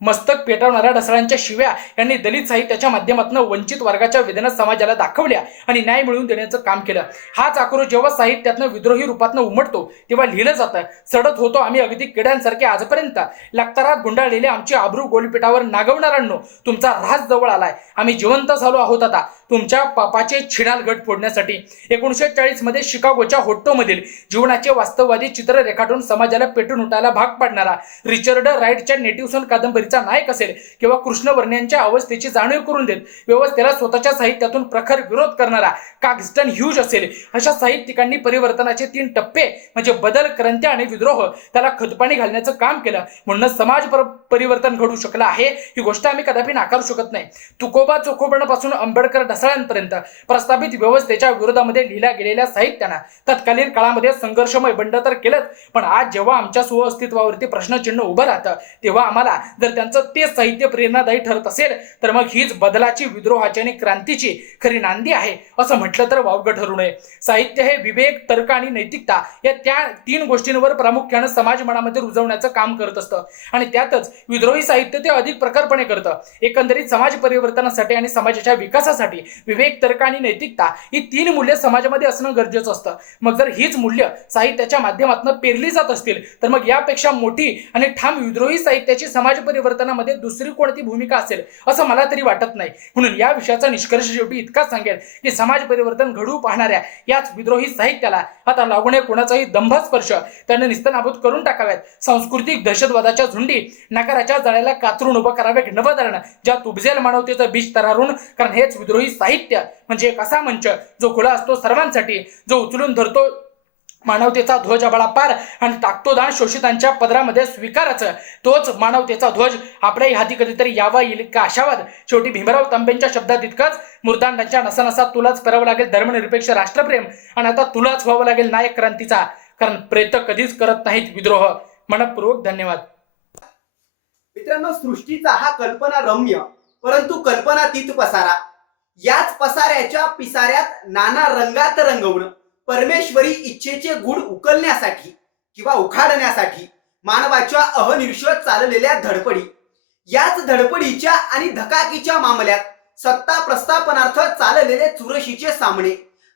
मस्तक पेटवणाऱ्या ढसाळांच्या शिव्या यांनी दलित साहित्याच्या माध्यमातून वंचित वर्गाच्या वेदना समाजाला दाखवल्या आणि न्याय मिळवून देण्याचं काम केलं. हाच आक्रोश जेव्हा साहित्यातनं विद्रोही रूपातनं उमटतो तेव्हा लिहिलं जातं, सडत होतो आम्ही अगदी किड्यांसारखे आजपर्यंत, लक्तरात गुंडाळलेले आमची आबरू गोलपीठावर नागवणाऱ्यांनो तुमचा राज जवळ आलाय, आम्ही जिवंत झालो आहोत आता, तुमच्या पापाचे छिणाल गट फोडण्यासाठी 1940 मध्ये शिकागोच्या होट्टोमधील जीवनाचे वास्तववादी चित्र रेखाटून समाजाला पेटून उठायला भाग पाडणारा रिचर्ड राईटच्या नेटिव्ह सन कादंबरीचा नायक असेल किंवा कृष्णवर्ण्यांच्या अवस्थेची जाणीव करून देत व्यवस्थेला स्वतःच्या साहित्यातून प्रखर विरोध करणारा काक्स्टन ह्यूज असेल, अशा साहित्यिकांनी परिवर्तनाचे 3 टप्पे म्हणजे बदल, क्रांती आणि विद्रोह त्याला खतपाणी घालण्याचं काम केलं. म्हणून समाज परिवर्तन घडू शकलं आहे ही गोष्ट आम्ही कदापि नाकारू शकत नाही. तुकोबा चोखोबरपासून आंबेडकर ढसाळांपर्यंत प्रस्थापित व्यवस्थेच्या विरोधामध्ये लिहिल्या गेलेल्या साहित्यानं तत्कालीन काळामध्ये संघर्षमय बंड तर केलंच, पण आज जेव्हा आमच्या सुअस्तित्वावरती प्रश्नचिन्ह उभं राहतं तेव्हा आम्हाला जर त्यांचं तेच साहित्य प्रेरणादायी ठरत असेल तर मग हीच बदलाची, विद्रोहाची आणि क्रांतीची खरी नांदी आहे असं म्हटलं तर वावगं ठरू नये. साहित्य हे विवेक, तर्क आणि नैतिकता या त्या 3 गोष्टींवर प्रामुख्यानं समाज मनामध्ये रुजवण्याचं काम करत असतं आणि त्यातच विद्रोही साहित्य ते अधिक प्रखरपणे करतं. एकंदरीत समाज परिवर्तनासाठी आणि समाजाच्या विकासासाठी विवेक, तर्क आणि नैतिकता ही 3 मूल्य समाजामध्ये असणं गरजेचं असतं. मग जर हीच मूल्य साहित्याच्या माध्यमातून पेरली जात असतील तर मग यापेक्षा मोठी आणि ठाम विद्रोही साहित्याची समाज परिवर्तनामध्ये दुसरी कोणती भूमिका असेल असं मला तरी वाटत नाही. म्हणून या विषयाचा निष्कर्ष शेवटी इतकाच सांगेल की समाज परिवर्तन घडवू पाहणाऱ्या याच विद्रोही साहित्याला आता लागू नये कोणाचाही दंभस्पर्श त्याने निस्तनाभूत करून टाकाव्यात. सांस्कृतिक दहशतवादाच्या झुंडी नकाराच्या जाळ्याला कातरून उभं करावे नवधरण ज्यात उपजेल मानवतेचं बीज तरारून, कारण हेच विद्रोही साहित्य म्हणजे एक असा मंच जो खुला असतो सर्वांसाठी, जो उचलून धरतो मानवतेचा ध्वज आभाळापार आणि टाकतो दान शोषितांच्या पदरामध्ये स्वीकाराचं. तोच मानवतेचा ध्वज आपल्याही हाती कधीतरी यावा येईल का आशावाद. शेवटी भीमराव तांबेंच्या शब्दात इतकंच, मुर्दांडांच्या नसानसात तुलाच पेरावं लागेल धर्मनिरपेक्ष राष्ट्रप्रेम आणि आता तुलाच व्हावं लागेल नायक क्रांतीचा, कारण प्रेत कधीच करत नाहीत विद्रोह. मनपूर्वक धन्यवाद. मित्रांनो, सृष्टीचा हा कल्पना रम्य परंतु कल्पनातीत पसारा, याच पसाऱ्याच्या पिसाऱ्यात नाना रंगात रंगवणं परमेश्वरी इच्छेचे गुण उकलण्यासाठी किंवा उखाडण्यासाठी मानवाच्या अहनिर्षत चाललेल्या धडपडी, याच धडपडीच्या आणि धकाकीच्या मामल्यात सत्ता प्रस्थापनार्थ चाललेले चुरशीचे सामने,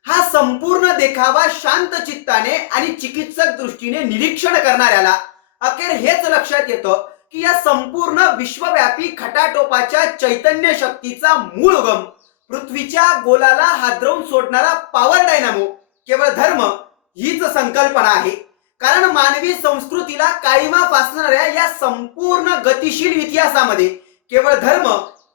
हा संपूर्ण देखावा शांत चित्ताने आणि चिकित्सक दृष्टीने निरीक्षण करणाऱ्याला अखेर हेच लक्षात येतं की या संपूर्ण विश्वव्यापी खटाटोपाच्या चैतन्य शक्तीचा मूळ उगम, पृथ्वीच्या गोलाला हादरवून सोडणारा पॉवर डायनामो केवळ धर्म हीच संकल्पना आहे. कारण मानवी संस्कृतीला काळिमा फासणाऱ्या या संपूर्ण गतिशील इतिहासामध्ये केवळ धर्म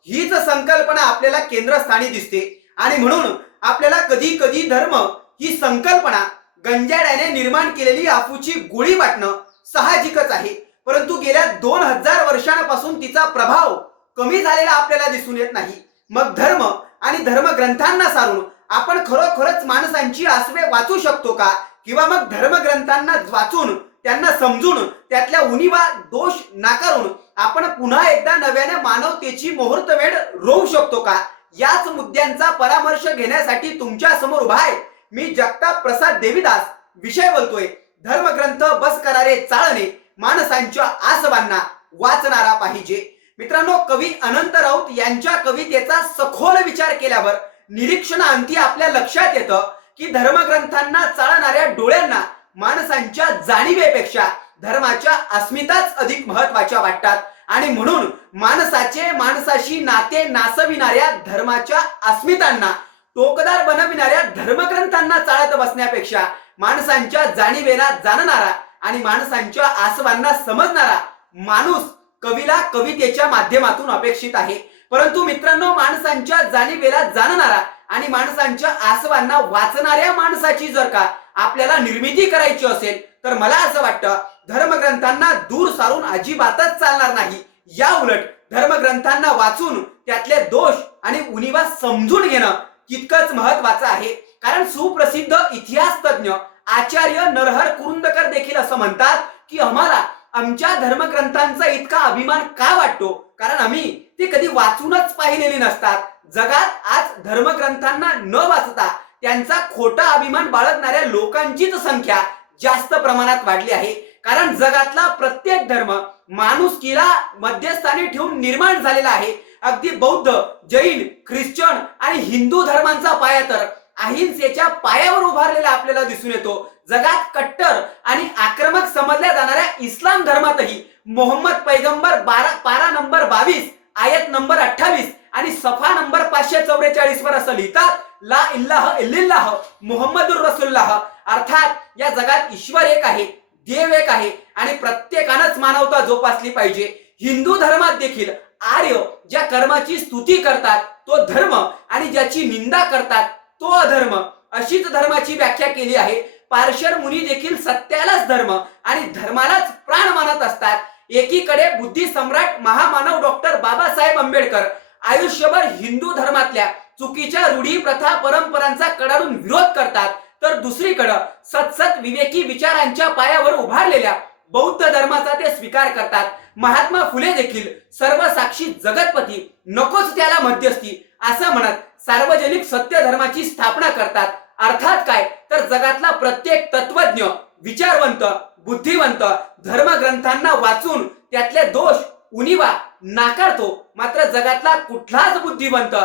हीच संकल्पना आपल्याला केंद्रस्थानी दिसते. आणि म्हणून आपल्याला कधी कधी धर्म ही संकल्पना गंजाड्याने निर्माण केलेली अफूची गोळी वाटणं साहजिकच आहे, परंतु गेल्या 2000 वर्षांपासून तिचा प्रभाव कमी झालेला आपल्याला दिसून येत नाही. मग धर्म आणि धर्मग्रंथांना सारून आपण खरोखरच माणसांची आसवे वाचू शकतो का? किंवा मग धर्मग्रंथांना वाचून त्यांना समजून त्यातल्या उणिवा दोष नाकारून आपण पुन्हा एकदा नव्याने मानवतेची मुहूर्तमेढ रोवू शकतो का? याच मुद्द्यांचा परामर्श घेण्यासाठी तुमच्या समोर उभा आहे मी जगताप प्रसाद देवीदास. विषय बोलतोय धर्मग्रंथ बस करारे चाळणे, माणसांच्या आसवांना वाचणारा पाहिजे. मित्रांनो, कवी अनंत राऊत यांच्या कवितेचा सखोल विचार केल्यावर निरीक्षणाअंती आपल्या लक्षात येतं की धर्मग्रंथांना चाळणाऱ्या डोळ्यांना माणसांच्या जाणीवेपेक्षा धर्माच्या अस्मिताच अधिक महत्वाच्या वाटतात. आणि म्हणून माणसाशी नाते नासविणाऱ्या धर्माच्या अस्मितांना टोकदार बनविणाऱ्या धर्मग्रंथांना चाळत बसण्यापेक्षा माणसांच्या जाणीवेला जाणणारा आणि माणसांच्या आसवांना समजणारा माणूस कवीला कवितेच्या माध्यमातून अपेक्षित आहे. परंतु मित्रांनो, माणसांच्या जाणीवेला जाणणारा आणि माणसांच्या आसवांना वाचणाऱ्या माणसाची जर का आपल्याला निर्मिती करायची असेल तर मला असं वाटतं धर्मग्रंथांना दूर सारून अजिबातच चालणार नाही. या उलट धर्मग्रंथांना वाचून त्यातले दोष आणि उणिवा समजून घेणं तितकंच महत्वाचं आहे. कारण सुप्रसिद्ध इतिहास तज्ञ आचार्य नरहर कुरुंदकर देखील असं म्हणतात की आम्हाला आमच्या धर्मग्रंथांचा इतका अभिमान का वाटतो? कारण आम्ही ते कधी वाचूनच पाहिलेली नसतात. जगात आज धर्मग्रंथांना न वाचता त्यांचा खोटा अभिमान बाळगणाऱ्या लोकांचीच संख्या जास्त प्रमाणात वाढली आहे. कारण जगातला प्रत्येक धर्म माणुसकीला मध्यस्थानी ठेवून निर्माण झालेला आहे. अगदी बौद्ध, जैन, ख्रिश्चन आणि हिंदू धर्मांचा पाया तर अहिंसेच्या पायावर उभारलेला आपल्याला दिसून येतो. जगात कट्टर आणि आक्रमक समजल्या जाणाऱ्या इस्लाम धर्मातही मोहम्मद पैगंबर पारा नंबर 22 आयत नंबर 28 आणि सफा नंबर 544 वर असं लिहितात, ला इल्लाह इल्लिल्लाह मुहम्मदुर रसूलुल्लाह, अर्थात या जगात ईश्वर एक आहे, देव एक आहे आणि प्रत्येकानंच मानवता जोपासली पाहिजे. हिंदू धर्मात देखील आर्य ज्या कर्माची स्तुती करतात तो धर्म आणि ज्याची निंदा करतात तो अधर्म, अशीच धर्माची व्याख्या केली आहे. पार्शर मुनी देखील सत्यालाच धर्म आणि धर्मालाच प्राण मानत असतात. एकीकडे बुद्धी सम्राट महामानव डॉक्टर बाबासाहेब आंबेडकर आयुष्यभर हिंदू धर्मातल्या चुकीच्या रूढी प्रथा परंपरांचा कडाडून विरोध करतात, तर दुसरीकडे सतसत विवेकी विचारांच्या पायावर उभारलेल्या बौद्ध धर्माचा ते स्वीकार करतात. महात्मा फुले देखील सर्वसाक्षी जगतपती, नकोच त्याला मध्यस्थी असं म्हणत सार्वजनिक सत्य धर्माची स्थापना करतात. अर्थात काय तर जगातला प्रत्येक तत्वज्ञ, विचारवंत, बुद्धिवंत धर्मग्रंथांना वाचून त्यातले दोष उणिवा नाकारतो. मात्र जगातला कुठलाच बुद्धिवंत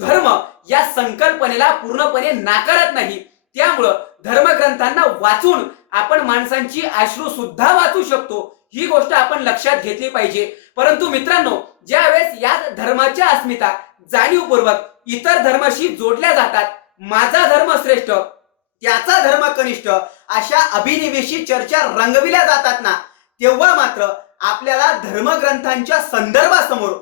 धर्म या संकल्पनेला पूर्णपणे नाकारत नाही. त्यामुळं धर्मग्रंथांना वाचून आपण माणसांची अश्रू सुद्धा वाचू शकतो, ही गोष्ट आपण लक्षात घेतली पाहिजे. परंतु मित्रांनो, ज्यावेळेस या धर्माच्या अस्मिता जाणीवपूर्वक इतर धर्माशी जोडल्या जातात, माझा धर्म श्रेष्ठ, त्याचा धर्म कनिष्ठ, अशा अभिनिवेशी चर्चा रंगविल्या जातात ना, तेव्हा मात्र आपल्याला धर्मग्रंथांच्या संदर्भासमोर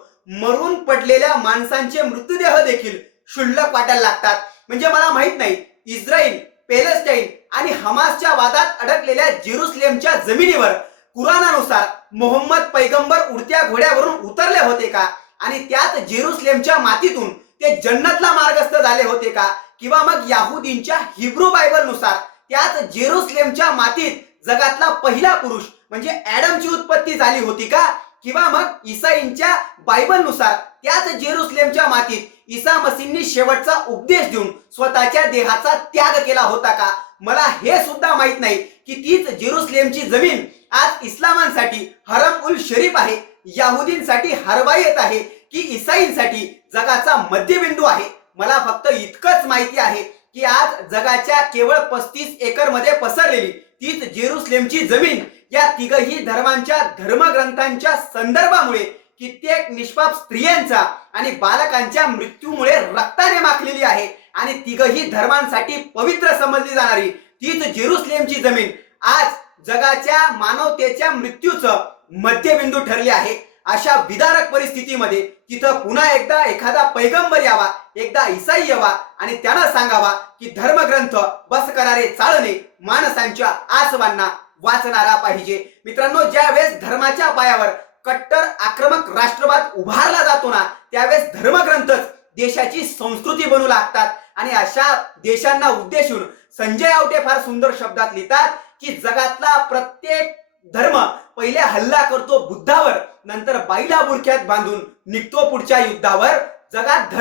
मरून पडलेल्या माणसांचे मृतदेह देखील क्षुल्लक वाटायला लागतात. म्हणजे मला माहित नाही, इस्रायल, पॅलेस्टाईन आणि हमासच्या वादात अडकलेल्या जेरुसलेमच्या जमिनीवर कुराणानुसार मोहम्मद पैगंबर उडत्या घोड्यावरून उतरले होते का? आणि त्यात जेरुसलेमच्या मातीतून ते जन्नतला मार्गस्थ झाले होते का? किंवा मग याहुदींच्या हिब्रू बायबलनुसार त्यात जेरुसलेमच्या मातीत जगातला पहिला पुरुष म्हणजे ॲडमची उत्पत्ती झाली होती का? किंवा मग ईसाईंच्या बायबलनुसार त्याच जेरुसलेमच्या मातीत ईसा मसींनी शेवटचा उपदेश देऊन स्वतःच्या देहाचा त्याग केला होता का? मला हे सुद्धा माहित नाही की तीच जेरुसलेमची जमीन आज इस्लामांसाठी हरम उल शरीफ आहे, याहुदींसाठी हरवायत आहे, की ईसाईंसाठी जगाचा मध्यबिंदू आहे. मला फक्त इतकंच माहिती आहे की आज जगाच्या केवळ 35 एकर मध्ये पसरलेली तीच जेरुसलेमची जमीन या तिघही धर्मांच्या धर्मग्रंथांच्या संदर्भामुळे कित्येक निष्पाप स्त्रियांचा आणि बालकांच्या मृत्यूमुळे रक्ताने माखलेली आहे. आणि तिघही धर्मांसाठी पवित्र समजली जाणारी तीच जेरुसलेमची जमीन आज जगाच्या मानवतेच्या मृत्यूचं मध्यबिंदू ठरली आहे. अशा विदारक परिस्थितीमध्ये तिथं पुन्हा एकदा एखादा पैगंबर यावा, एकदा ईसाई यावा आणि त्यानं सांगावा की धर्मग्रंथ बस करारे चाळणे माणसांच्या आसवांना वाचणारा पाहिजे. मित्रांनो, ज्या वेळेस धर्माच्या पायावर कट्टर आक्रमक राष्ट्रवाद उभारला जातो ना, त्यावेळेस धर्मग्रंथच देशाची संस्कृती बनू लागतात. आणि अशा देशांना उद्देशून संजय आवटे फार सुंदर शब्दात लिहितात की जगातला प्रत्येक धर्म पहिले हल्ला करतो बुद्धावर, नंतर बाईला बुरख्यात बांधून निघतो पुढच्या युद्धावर. जगात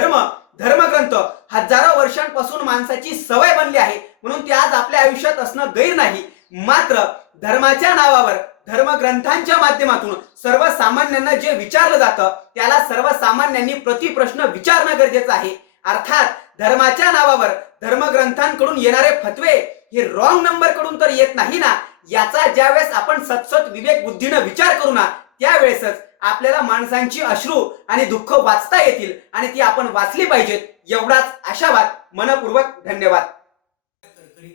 धर्मग्रंथ हजारो वर्षांपासून माणसाची सवय बनली आहे, म्हणून ते आज आपल्या आयुष्यात असणं गैर नाही. मात्र धर्माच्या नावावर धर्मग्रंथांच्या माध्यमातून सर्वसामान्यांना जे विचारलं जातं त्याला सर्वसामान्यांनी प्रतिप्रश्न विचारणं गरजेचं आहे. अर्थात धर्माच्या नावावर धर्मग्रंथांकडून येणारे फतवे हे रॉंग नंबर कडून तर येत नाही ना. याचा ज्यावेळेस आपण सतसत विवेक बुद्धीनं विचार करू ना, त्यावेळेसच आपल्याला माणसांची अश्रू आणि दुःख वाचता येतील आणि ती आपण वाचली पाहिजेत. एवढाच आशावाद. मनपूर्वक धन्यवाद.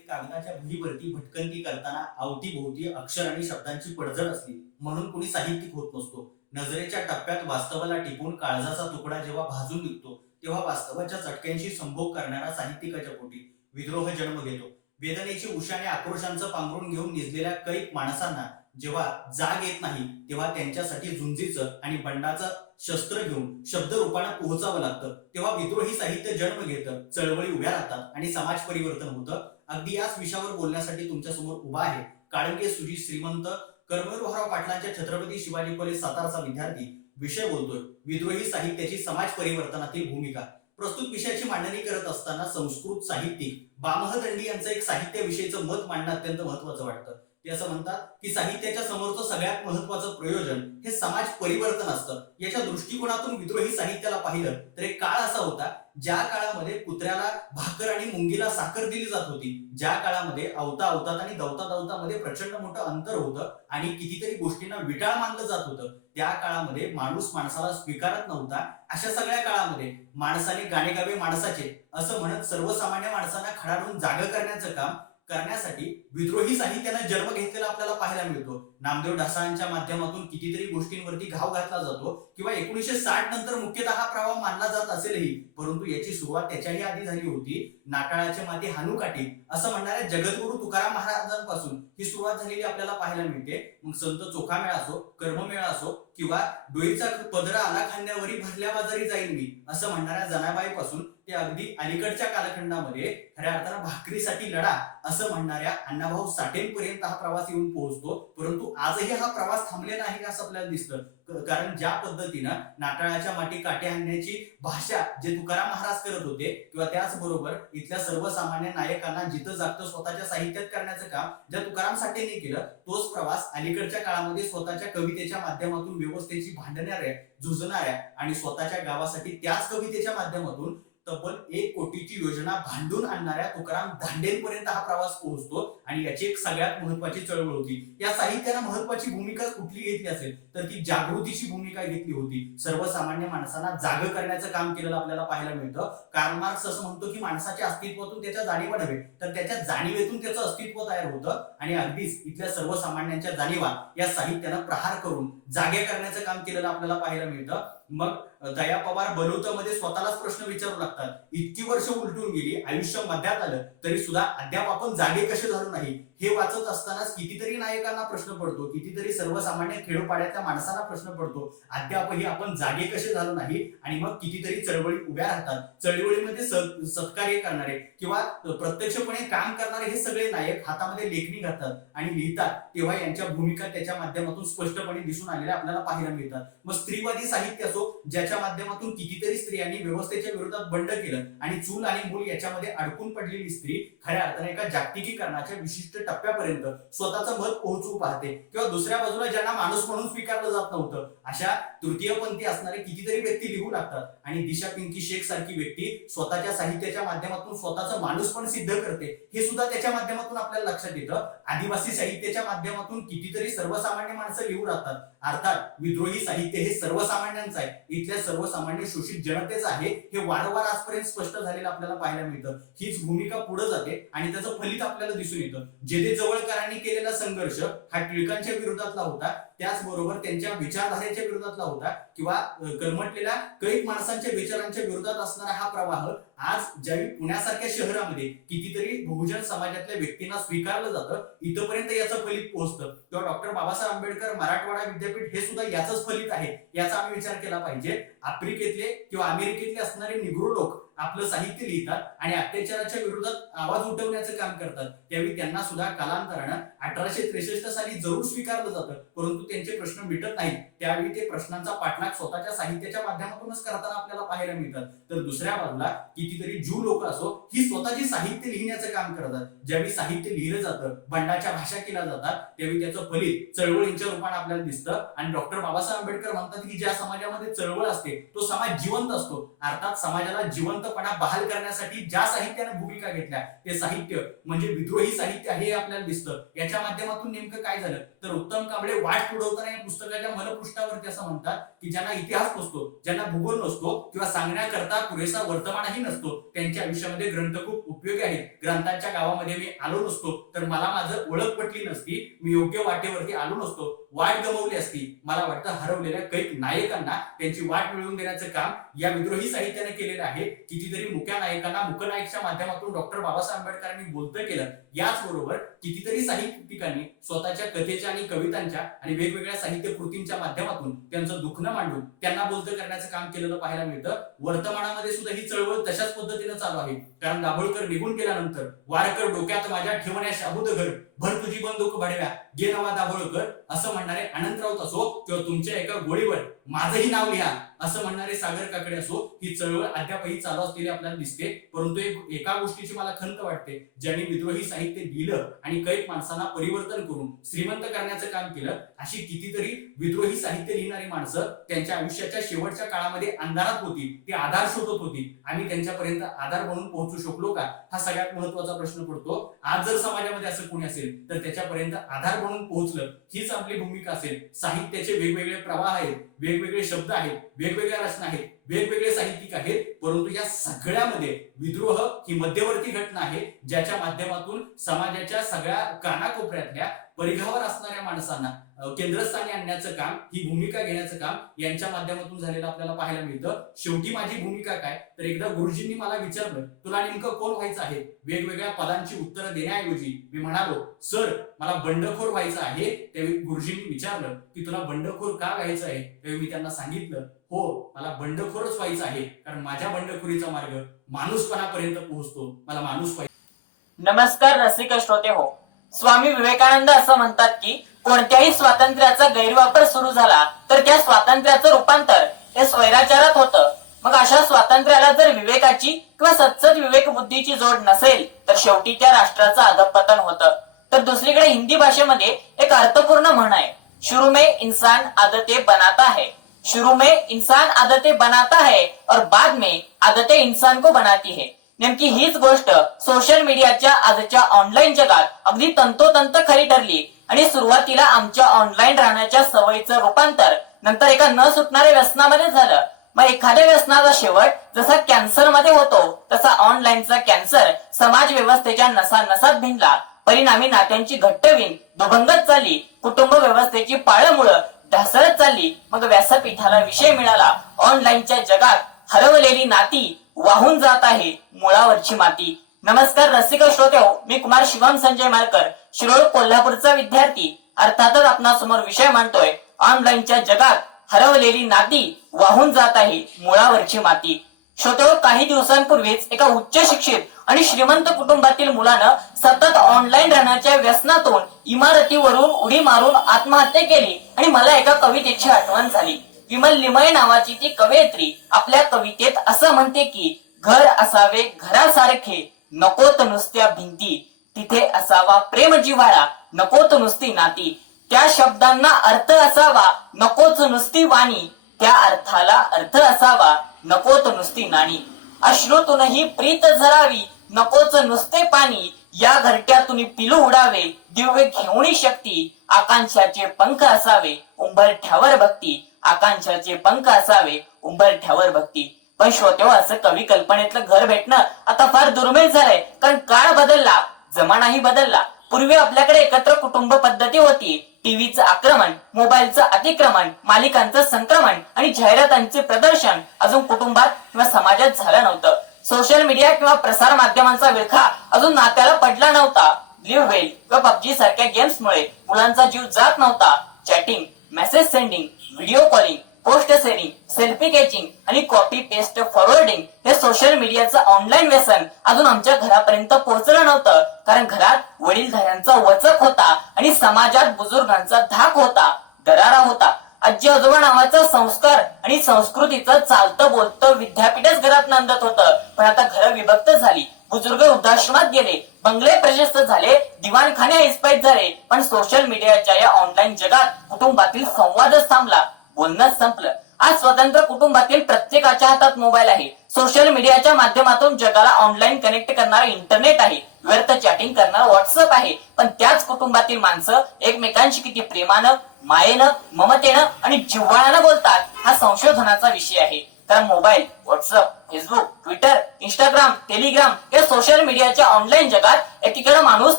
कागदाच्या भुईवरती भटकंती करताना अवतीभोवती अक्षर आणि शब्दांची पडझड असली म्हणून कोणी साहित्यिक होत नसतो. नजरेच्या टप्प्यात वास्तवाला टिपून काळजाचा तुकडा जेव्हा भाजून निघतो तेव्हा वास्तवाच्या चटक्यांशी संभोग करणारा साहित्यिकाच्या पोटी विद्रोह जन्म घेतो. वेदनेची उशाने आक्रोशांचं पांघरून घेऊन निजलेल्या कैक माणसांना जेव्हा जाग येत नाही तेव्हा त्यांच्यासाठी झुंजीचं आणि बंडाचं शस्त्र घेऊन शब्द रूपाने पोहोचावं लागतं. तेव्हा विद्रोही साहित्य जन्म घेतं, चळवळी उभ्या राहतात आणि समाज परिवर्तन होतं. अगदी याच विषयावर बोलण्यासाठी तुमच्या समोर उभा आहे काळंगे सुजी श्रीमंत कर्मवीरराव पाटलांच्या छत्रपती शिवाजी कॉलेज साताराचा विद्यार्थी. विषय बोलतोय विद्रोही साहित्याची समाज परिवर्तनातील भूमिका. प्रस्तुत विषयाची मांडणी करत असताना संस्कृत साहित्यिक बामहदंडी यांचं एक साहित्य विषयीचं मत मांडणं अत्यंत महत्वाचं वाटतं. ते असं म्हणतात की साहित्याच्या समोरचं सगळ्यात महत्वाचं प्रयोजन हे समाज परिवर्तन असतं. याच्या दृष्टिकोनातून विद्रोही साहित्याला पाहिलं तर एक काळ असा होता ज्या काळामध्ये कुत्र्याला भाकर आणि मुंगीला साखर दिली जात होती, ज्या काळामध्ये अवता अवतात आणि दवता दवतामध्ये प्रचंड मोठं अंतर होतं आणि कितीतरी गोष्टींना विटाळ मानलं जात होतं, त्या काळामध्ये माणूस माणसाला स्वीकारत नव्हता. अशा सगळ्या काळामध्ये माणसाने गाणे गावे माणसाचे असं म्हणत सर्वसामान्य माणसांना खडाडून जागं करण्याचं काम करण्यासाठी विद्रोही साहित्यानं जन्म घेतलेला आपल्याला पाहायला मिळतो. नामदेव ढसाळांच्या माध्यमातून कितीतरी गोष्टींवरती घाव घातला जातो किंवा 1960 नंतर मुख्यतः हा प्रवाह मानला जात असेलही, परंतु याची सुरुवात त्याच्याही आधी झाली होती. नाटाळाचे माती हानुकाठी असं म्हणणाऱ्या जगद्गुरु तुकाराम महाराजांपासून ही सुरुवात झालेली आपल्याला पाहायला मिळते. मग संत चोखामेळा असो, कर्ममेळा असो किंवा डोईचा पदरा आला खांद्यावरी भरल्या बाजारी जाईल मी असं म्हणणाऱ्या जनाबाईपासून ते अगदी अलीकडच्या कालखंडामध्ये खऱ्या अर्थानं भाकरीसाठी लढा असं म्हणणाऱ्या अण्णाभाऊ साठेंपर्यंत हा प्रवास येऊन पोहोचतो. परंतु आजही हा प्रवास थांबलेला नाही असं आपल्याला दिसतं. कारण ज्या पद्धतीनं नाटाळाच्या माटी काटे हाणण्याची भाषा जे तुकाराम महाराज करत होते किंवा त्याचबरोबर इथल्या सर्वसामान्य नायकांना जिथं जागतं स्वतःच्या साहित्यात करण्याचं काम ज्या तुकाराम साठेंनी केलं, तोच प्रवास अलीकडच्या काळामध्ये स्वतःच्या कवितेच्या माध्यमातून व्यवस्थेची भांडणाऱ्या, झुंजणाऱ्या आणि स्वतःच्या गावासाठी त्याच कवितेच्या माध्यमातून तब्बल 1 कोटीची योजना भांडून आणणाऱ्या तुकाराम धांडेंपर्यंत हा प्रवास पोहोचतो. आणि याची एक सगळ्यात महत्वाची चळवळ होती. या साहित्यानं महत्वाची भूमिका कुठली घेतली असेल तर ती जागृतीची भूमिका घेतली होती. सर्वसामान्य माणसांना जागं करण्याचं काम केलेलं आपल्याला पाहायला मिळतं. कार्ल मार्क्स असं म्हणतो की माणसाच्या अस्तित्वातून त्याच्या जाणीवा नव्हे तर त्याच्या जाणीवेतून त्याचं अस्तित्व तयार होतं. आणि अगदीच इथल्या सर्वसामान्यांच्या जाणीवा या साहित्यानं प्रहार करून जागे करण्याचं काम केलेलं आपल्याला पाहायला मिळतं. मग दया पवार बलुतमध्ये स्वतःलाच प्रश्न विचारू लागतात, इतकी वर्ष उलटून गेली, आयुष्य मध्यात आलं तरी सुद्धा अद्याप आपण जागे कसे झालो नाही. हे वाचत असतानाच कितीतरी नायकांना प्रश्न पडतो, कितीतरी सर्वसामान्य खेडोपाड्यातल्या माणसांना प्रश्न पडतो, अद्यापही आपण जागे कसे झालो नाही. आणि मग कितीतरी चळवळी उभ्या राहतात. चळवळीमध्ये सत्कार्य करणारे किंवा प्रत्यक्षपणे काम करणारे हे सगळे नायक हातामध्ये लेखणी घालतात आणि लिहितात, तेव्हा यांच्या भूमिका त्याच्या माध्यमातून स्पष्टपणे दिसून आलेल्या आपल्याला पाहायला मिळतात. मग स्त्रीवादी साहित्य असो ज्याच्या माध्यमातून कितीतरी स्त्रियांनी व्यवस्थेच्या विरोधात बंड केलं आणि चूल आणि मूल याच्यामध्ये अडकून पडलेली स्त्री खऱ्या अर्थाने एका जागतिकीकरणाच्या विशिष्ट टप्प्यापर्यंत स्वतःचं मत पोहोचवू पाहते. किंवा दुसऱ्या बाजूला ज्यांना माणूस म्हणून स्वीकारलं जात नव्हतं अशा तृतीयपंथी असणारे कितीतरी व्यक्ती लिहू लागतात. आणि दिशा पिंकी शेख सारखी व्यक्ती स्वतःच्या साहित्याच्या माध्यमातून स्वतःचं माणूस पण सिद्ध करते. हे सुद्धा त्याच्या माध्यमातून आपल्याला लक्षात येतं. आदिवासी साहित्याच्या माध्यमातून कितीतरी सर्वसामान्य माणसं लिहू लागतात. अर्थात विद्रोही साहित्य हे सर्वसामान्यांचं आहे, इथल्या सर्वसामान्य शोषित जनतेचं आहे. हे वारंवार आजपर्यंत स्पष्ट झालेलं आपल्याला पाहायला मिळतं. हीच भूमिका पुढे जाते आणि त्याचं फलित आपल्याला दिसून येतं. जेथे जवळकरांनी केलेला संघर्ष हा टिळकांच्या विरोधातला होता, त्याचबरोबर त्यांच्या विचारधारेच्या विरोधातला होता किंवा कर्मटलेल्या कैक माणसांच्या विचारांच्या विरोधात असणारा हा प्रवाह आज ज्यावेळी पुण्यासारख्या शहरामध्ये कितीतरी बहुजन समाजातल्या व्यक्तींना स्वीकारलं जातं, इथपर्यंत याचं फलित पोहोचतं. किंवा डॉक्टर बाबासाहेब आंबेडकर मराठवाडा विद्यापीठ हे सुद्धा याचंच फलित आहे, याचा आम्ही विचार केला पाहिजे. आफ्रिकेतले किंवा अमेरिकेतले असणारे निग्रो लोक आपलं साहित्य लिहितात आणि अत्याचाराच्या विरोधात आवाज उठवण्याचं काम करतात, त्यावेळी त्यांना सुद्धा कालांतरानं 1863 साली जरूर स्वीकारलं जातं, परंतु त्यांचे प्रश्न मिटत नाहीत. त्यावेळी ते प्रश्नांचा पाठलाग स्वतःच्या साहित्याच्या माध्यमातूनच करताना आपल्याला पाहायला मिळतात. तर दुसऱ्या बाजूला कितीतरी ज्यू लोक असो ही स्वतःची साहित्य लिहिण्याचं काम करतात. ज्यावेळी साहित्य लिहिलं जातं, बंडाच्या भाषा केल्या जातात, त्यावेळी त्याचं फलित चळवळींच्या रूपाने आपल्याला दिसतं. आणि डॉक्टर बाबासाहेब आंबेडकर म्हणतात की ज्या समाजामध्ये चळवळ असते तो समाज जिवंत असतो. अर्थात समाजाला जिवंतपणा बहाल करण्यासाठी ज्या साहित्याने भूमिका घेतल्या ते साहित्य म्हणजे विद्रोही साहित्य हे आपल्याला दिसतं. याच्या माध्यमातून नेमकं काय झालं तर उत्तम कांबळे वाट पुढवताना या पुस्तकाच्या मलपृष्ठावरती असं म्हणतात की ज्यांना इतिहास नसतो, ज्यांना भूगोल नसतो किंवा सांगण्याकरता पुरेसा वर्तमानही नसतो, त्यांच्या आयुष्यामध्ये ग्रंथ खूप उपयोगी आहेत. ग्रंथांच्या गावामध्ये मी आलो नसतो तर मला माझं ओळख पटली नसती, मी योग्य वाटेवरती आलो नसतो, वाट गमावली असती. मला वाटतं हरवलेल्या कैक नायकांना त्यांची वाट मिळवून देण्याचं काम या विद्रोही साहित्याने केलेलं आहे. कितीतरी मुख्य नायकांना मुकनायकच्या माध्यमातून डॉक्टर बाबासाहेब आंबेडकरांनी बोलतं केलं. याचबरोबर कितीतरी साहित्यिकांनी स्वतःच्या कथेच्या आणि कवितांच्या आणि वेगवेगळ्या साहित्य कृतींच्या माध्यमातून त्यांचं दुखणं मांडून त्यांना बोलतं करण्याचं काम केलेलं पाहायला मिळतं. वर्तमानामध्ये सुद्धा ही चळवळ तशाच पद्धतीनं चालू आहे. कारण दाभोळकर निघून गेल्यानंतर वारकर डोक्यात माझ्या ठेवण्या शाबूत घर भर तुझी बंदूक बडव्या गे नवा दाभोळकर असं म्हणणारे अनंतराव असो किंवा तुमच्या एका गोळीवर माझंही नाव लिहा असं म्हणणारे सागर काकडे असो, ही चळवळ अद्यापही चालू असलेली आपल्याला दिसते. परंतु एका गोष्टीची मला खंत वाटते, ज्यांनी विद्रोही साहित्य दिलं आणि कैक माणसांना परिवर्तन करून श्रीमंत करण्याचं काम केलं, अशी कितीतरी विद्रोही साहित्य लिहिणारी माणसं त्यांच्या आयुष्याच्या शेवटच्या काळामध्ये अंधारात होती, ती आधार शोधत होती. आम्ही त्यांच्यापर्यंत आधार म्हणून पोहोचू शकलो का, हा सगळ्यात महत्वाचा प्रश्न पडतो. आज जर समाजामध्ये असं कोणी असेल तर त्याच्यापर्यंत आधार म्हणून पोहोचलं, हीच आपली भूमिका असेल. साहित्याचे वेगवेगळे प्रवाह आहेत, वेगवेगळे शब्द आहेत, वेगवेगळ्या रचना आहेत, वेगवेगळे साहित्यिक आहेत, परंतु या सगळ्यामध्ये विद्रोह ही मध्यवर्ती घटना आहे, ज्याच्या माध्यमातून समाजाच्या सगळ्या कानाकोपऱ्यातल्या परिघावर असणाऱ्या माणसांना केंद्रस्थानी आणण्याचं काम, ही भूमिका घेण्याचं काम यांच्या माध्यमातून झालेलं आपल्याला पाहायला मिळतं. शेवटी माझी भूमिका काय, तर एकदा गुरुजींनी मला विचारलं, तुला नेमकं कोण व्हायचं आहे? वेगवेगळ्या पदांची उत्तरं देण्याऐवजी मी म्हणालो, सर मला बंडखोर व्हायचं आहे. त्यावेळी गुरुजींनी विचारलं की तुला बंडखोर का व्हायचं आहे? त्यावेळी मी त्यांना सांगितलं, हो मला बंडखोरच व्हायचं आहे, कारण माझ्या बंडखोरीचा मार्ग माणूसपणापर्यंत पोहोचतो. मला माणूस पाहिजे. नमस्कार रसिक श्रोते हो. स्वामी विवेकानंद असं म्हणतात की कोणत्याही स्वातंत्र्याचा गैरवापर सुरू झाला तर त्या स्वातंत्र्याचं रूपांतर हे स्वैराचारात होतं. मग अशा स्वातंत्र्याला जर विवेकाची किंवा सत्सद विवेक बुद्धीची जोड नसेल तर शेवटी त्या राष्ट्राचं अधःपतन होतं. तर दुसरीकडे हिंदी भाषेमध्ये एक अर्थपूर्ण म्हण आहे, शुरू में इंसान आदतें बनाता है. शुरू में इंसान आदतें बनाता है और बाद में आदतें इंसान को बनाती है. नेमकी हीच गोष्ट सोशल मीडियाच्या आजच्या ऑनलाईन जगात अगदी तंतोतंत खरी ठरली आणि सुरुवातीला आमच्या ऑनलाईन राहण्याच्या सवयीचं रूपांतर नंतर एका न सुटणाऱ्या व्यसनामध्ये झालं. मग एखाद्या व्यसनाचा शेवट जसा कॅन्सर मध्ये होतो तसा ऑनलाईनचा कॅन्सर समाज व्यवस्थेच्या नसानसात भिनला. परिणामी नात्यांची घट्टवीण दुभंगत चालली, कुटुंब व्यवस्थेची पाळंमुळं ढासळत चालली. मग व्यासपीठाला विषय मिळाला, ऑनलाईनच्या जगात हरवलेली नाती वाहून जात आहे मुळावरची माती. नमस्कार रसिक श्रोते हो, मी कुमार शिवम संजय मालकर, शिरोळ कोल्हापूरचा विद्यार्थी. अर्थातच आपणासमोर विषय मांडतोय, ऑनलाईनच्या जगात हरवलेली नाती वाहून जात आहे मुळावरची माती. श्रोते हो, काही दिवसांपूर्वीच एका उच्च शिक्षित आणि श्रीमंत कुटुंबातील मुलानं सतत ऑनलाईन राहण्याच्या व्यसनातून इमारतीवरून उडी मारून आत्महत्या केली आणि मला एका कवितेची आठवण झाली. विमल लिमये नावाची ती कवयित्री आपल्या कवितेत असं म्हणते की घर असावे घरासारखे, नकोत नुसत्या भिंती, तिथे असावा प्रेम जिव्हाळा, नकोत नुसती नाती. त्या शब्दांना अर्थ असावा, नकोच नुसती वाणी, त्या अर्थाला अर्थ असावा, नकोत नुसती नाणी. अश्रूतूनही प्रीत झरावी, नकोच नुसते पाणी, या घरट्यातून पिलू उडावे, दिव्य घेऊनी शक्ती, आकांक्षाचे पंख असावे, उंबरठ्यावर भक्ती, आकांक्षाचे पंख असावे, उंबरठ्यावर भक्ती. पण श्रोतेहो, असं कवी कल्पनेतलं घर भेटणं आता फार दुर्मिळ झालंय, कारण काळ बदलला, जमानाही बदलला. पूर्वी आपल्याकडे एकत्र कुटुंब पद्धती होती. टीव्हीचं आक्रमण, मोबाईलचं अतिक्रमण, मालिकांचं संक्रमण आणि जाहिरातांचे प्रदर्शन अजून कुटुंबात किंवा समाजात झालं नव्हतं. सोशल मीडिया किंवा प्रसार माध्यमांचा विळखा अजून नात्याला पडला नव्हता. लिव्ह वेल किंवा पबजी सारख्या गेम्समुळे मुलांचा जीव जात नव्हता. Chatting, message sending, video calling, post sharing, selfie catching आणि कॉपी पेस्ट फॉरवर्डिंग हे सोशल मीडियाचं ऑनलाईन व्यसन अजून आमच्या घरापर्यंत पोहोचलं नव्हतं. कारण घरात वडीलधाऱ्यांचा वचक होता आणि समाजात बुजुर्गांचा धाक होता, दरारा होता. आजी आजोबा नावाचा संस्कार आणि संस्कृतीचं चालतं बोलतं विद्यापीठच घरात नांदत होतं. पण आता घरं विभक्त झाली, बुजुर्ग वृद्धाश्रमात गेले, बंगले प्रशस्त झाले, दिवाणखाने ऐसपैस झाले. पण सोशल मीडियाच्या या ऑनलाईन जगात कुटुंबातील संवादच थांबला, बोलणंच संपलं. आज स्वतंत्र कुटुंबातील प्रत्येकाच्या हातात मोबाईल आहे. सोशल मीडियाच्या माध्यमातून जगाला ऑनलाईन कनेक्ट करणारा इंटरनेट आहे. व्यर्थ चॅटिंग करणारा व्हॉट्सअप आहे. पण त्याच कुटुंबातील माणसं एकमेकांशी किती प्रेमानं, मायेनं, ममतेनं आणि जिव्हाळ्यानं बोलतात हा संशोधनाचा विषय आहे. कारण mobile, WhatsApp, Facebook, Twitter, Instagram, Telegram या सोशल मीडियाच्या ऑनलाईन जगात एकीकडे माणूस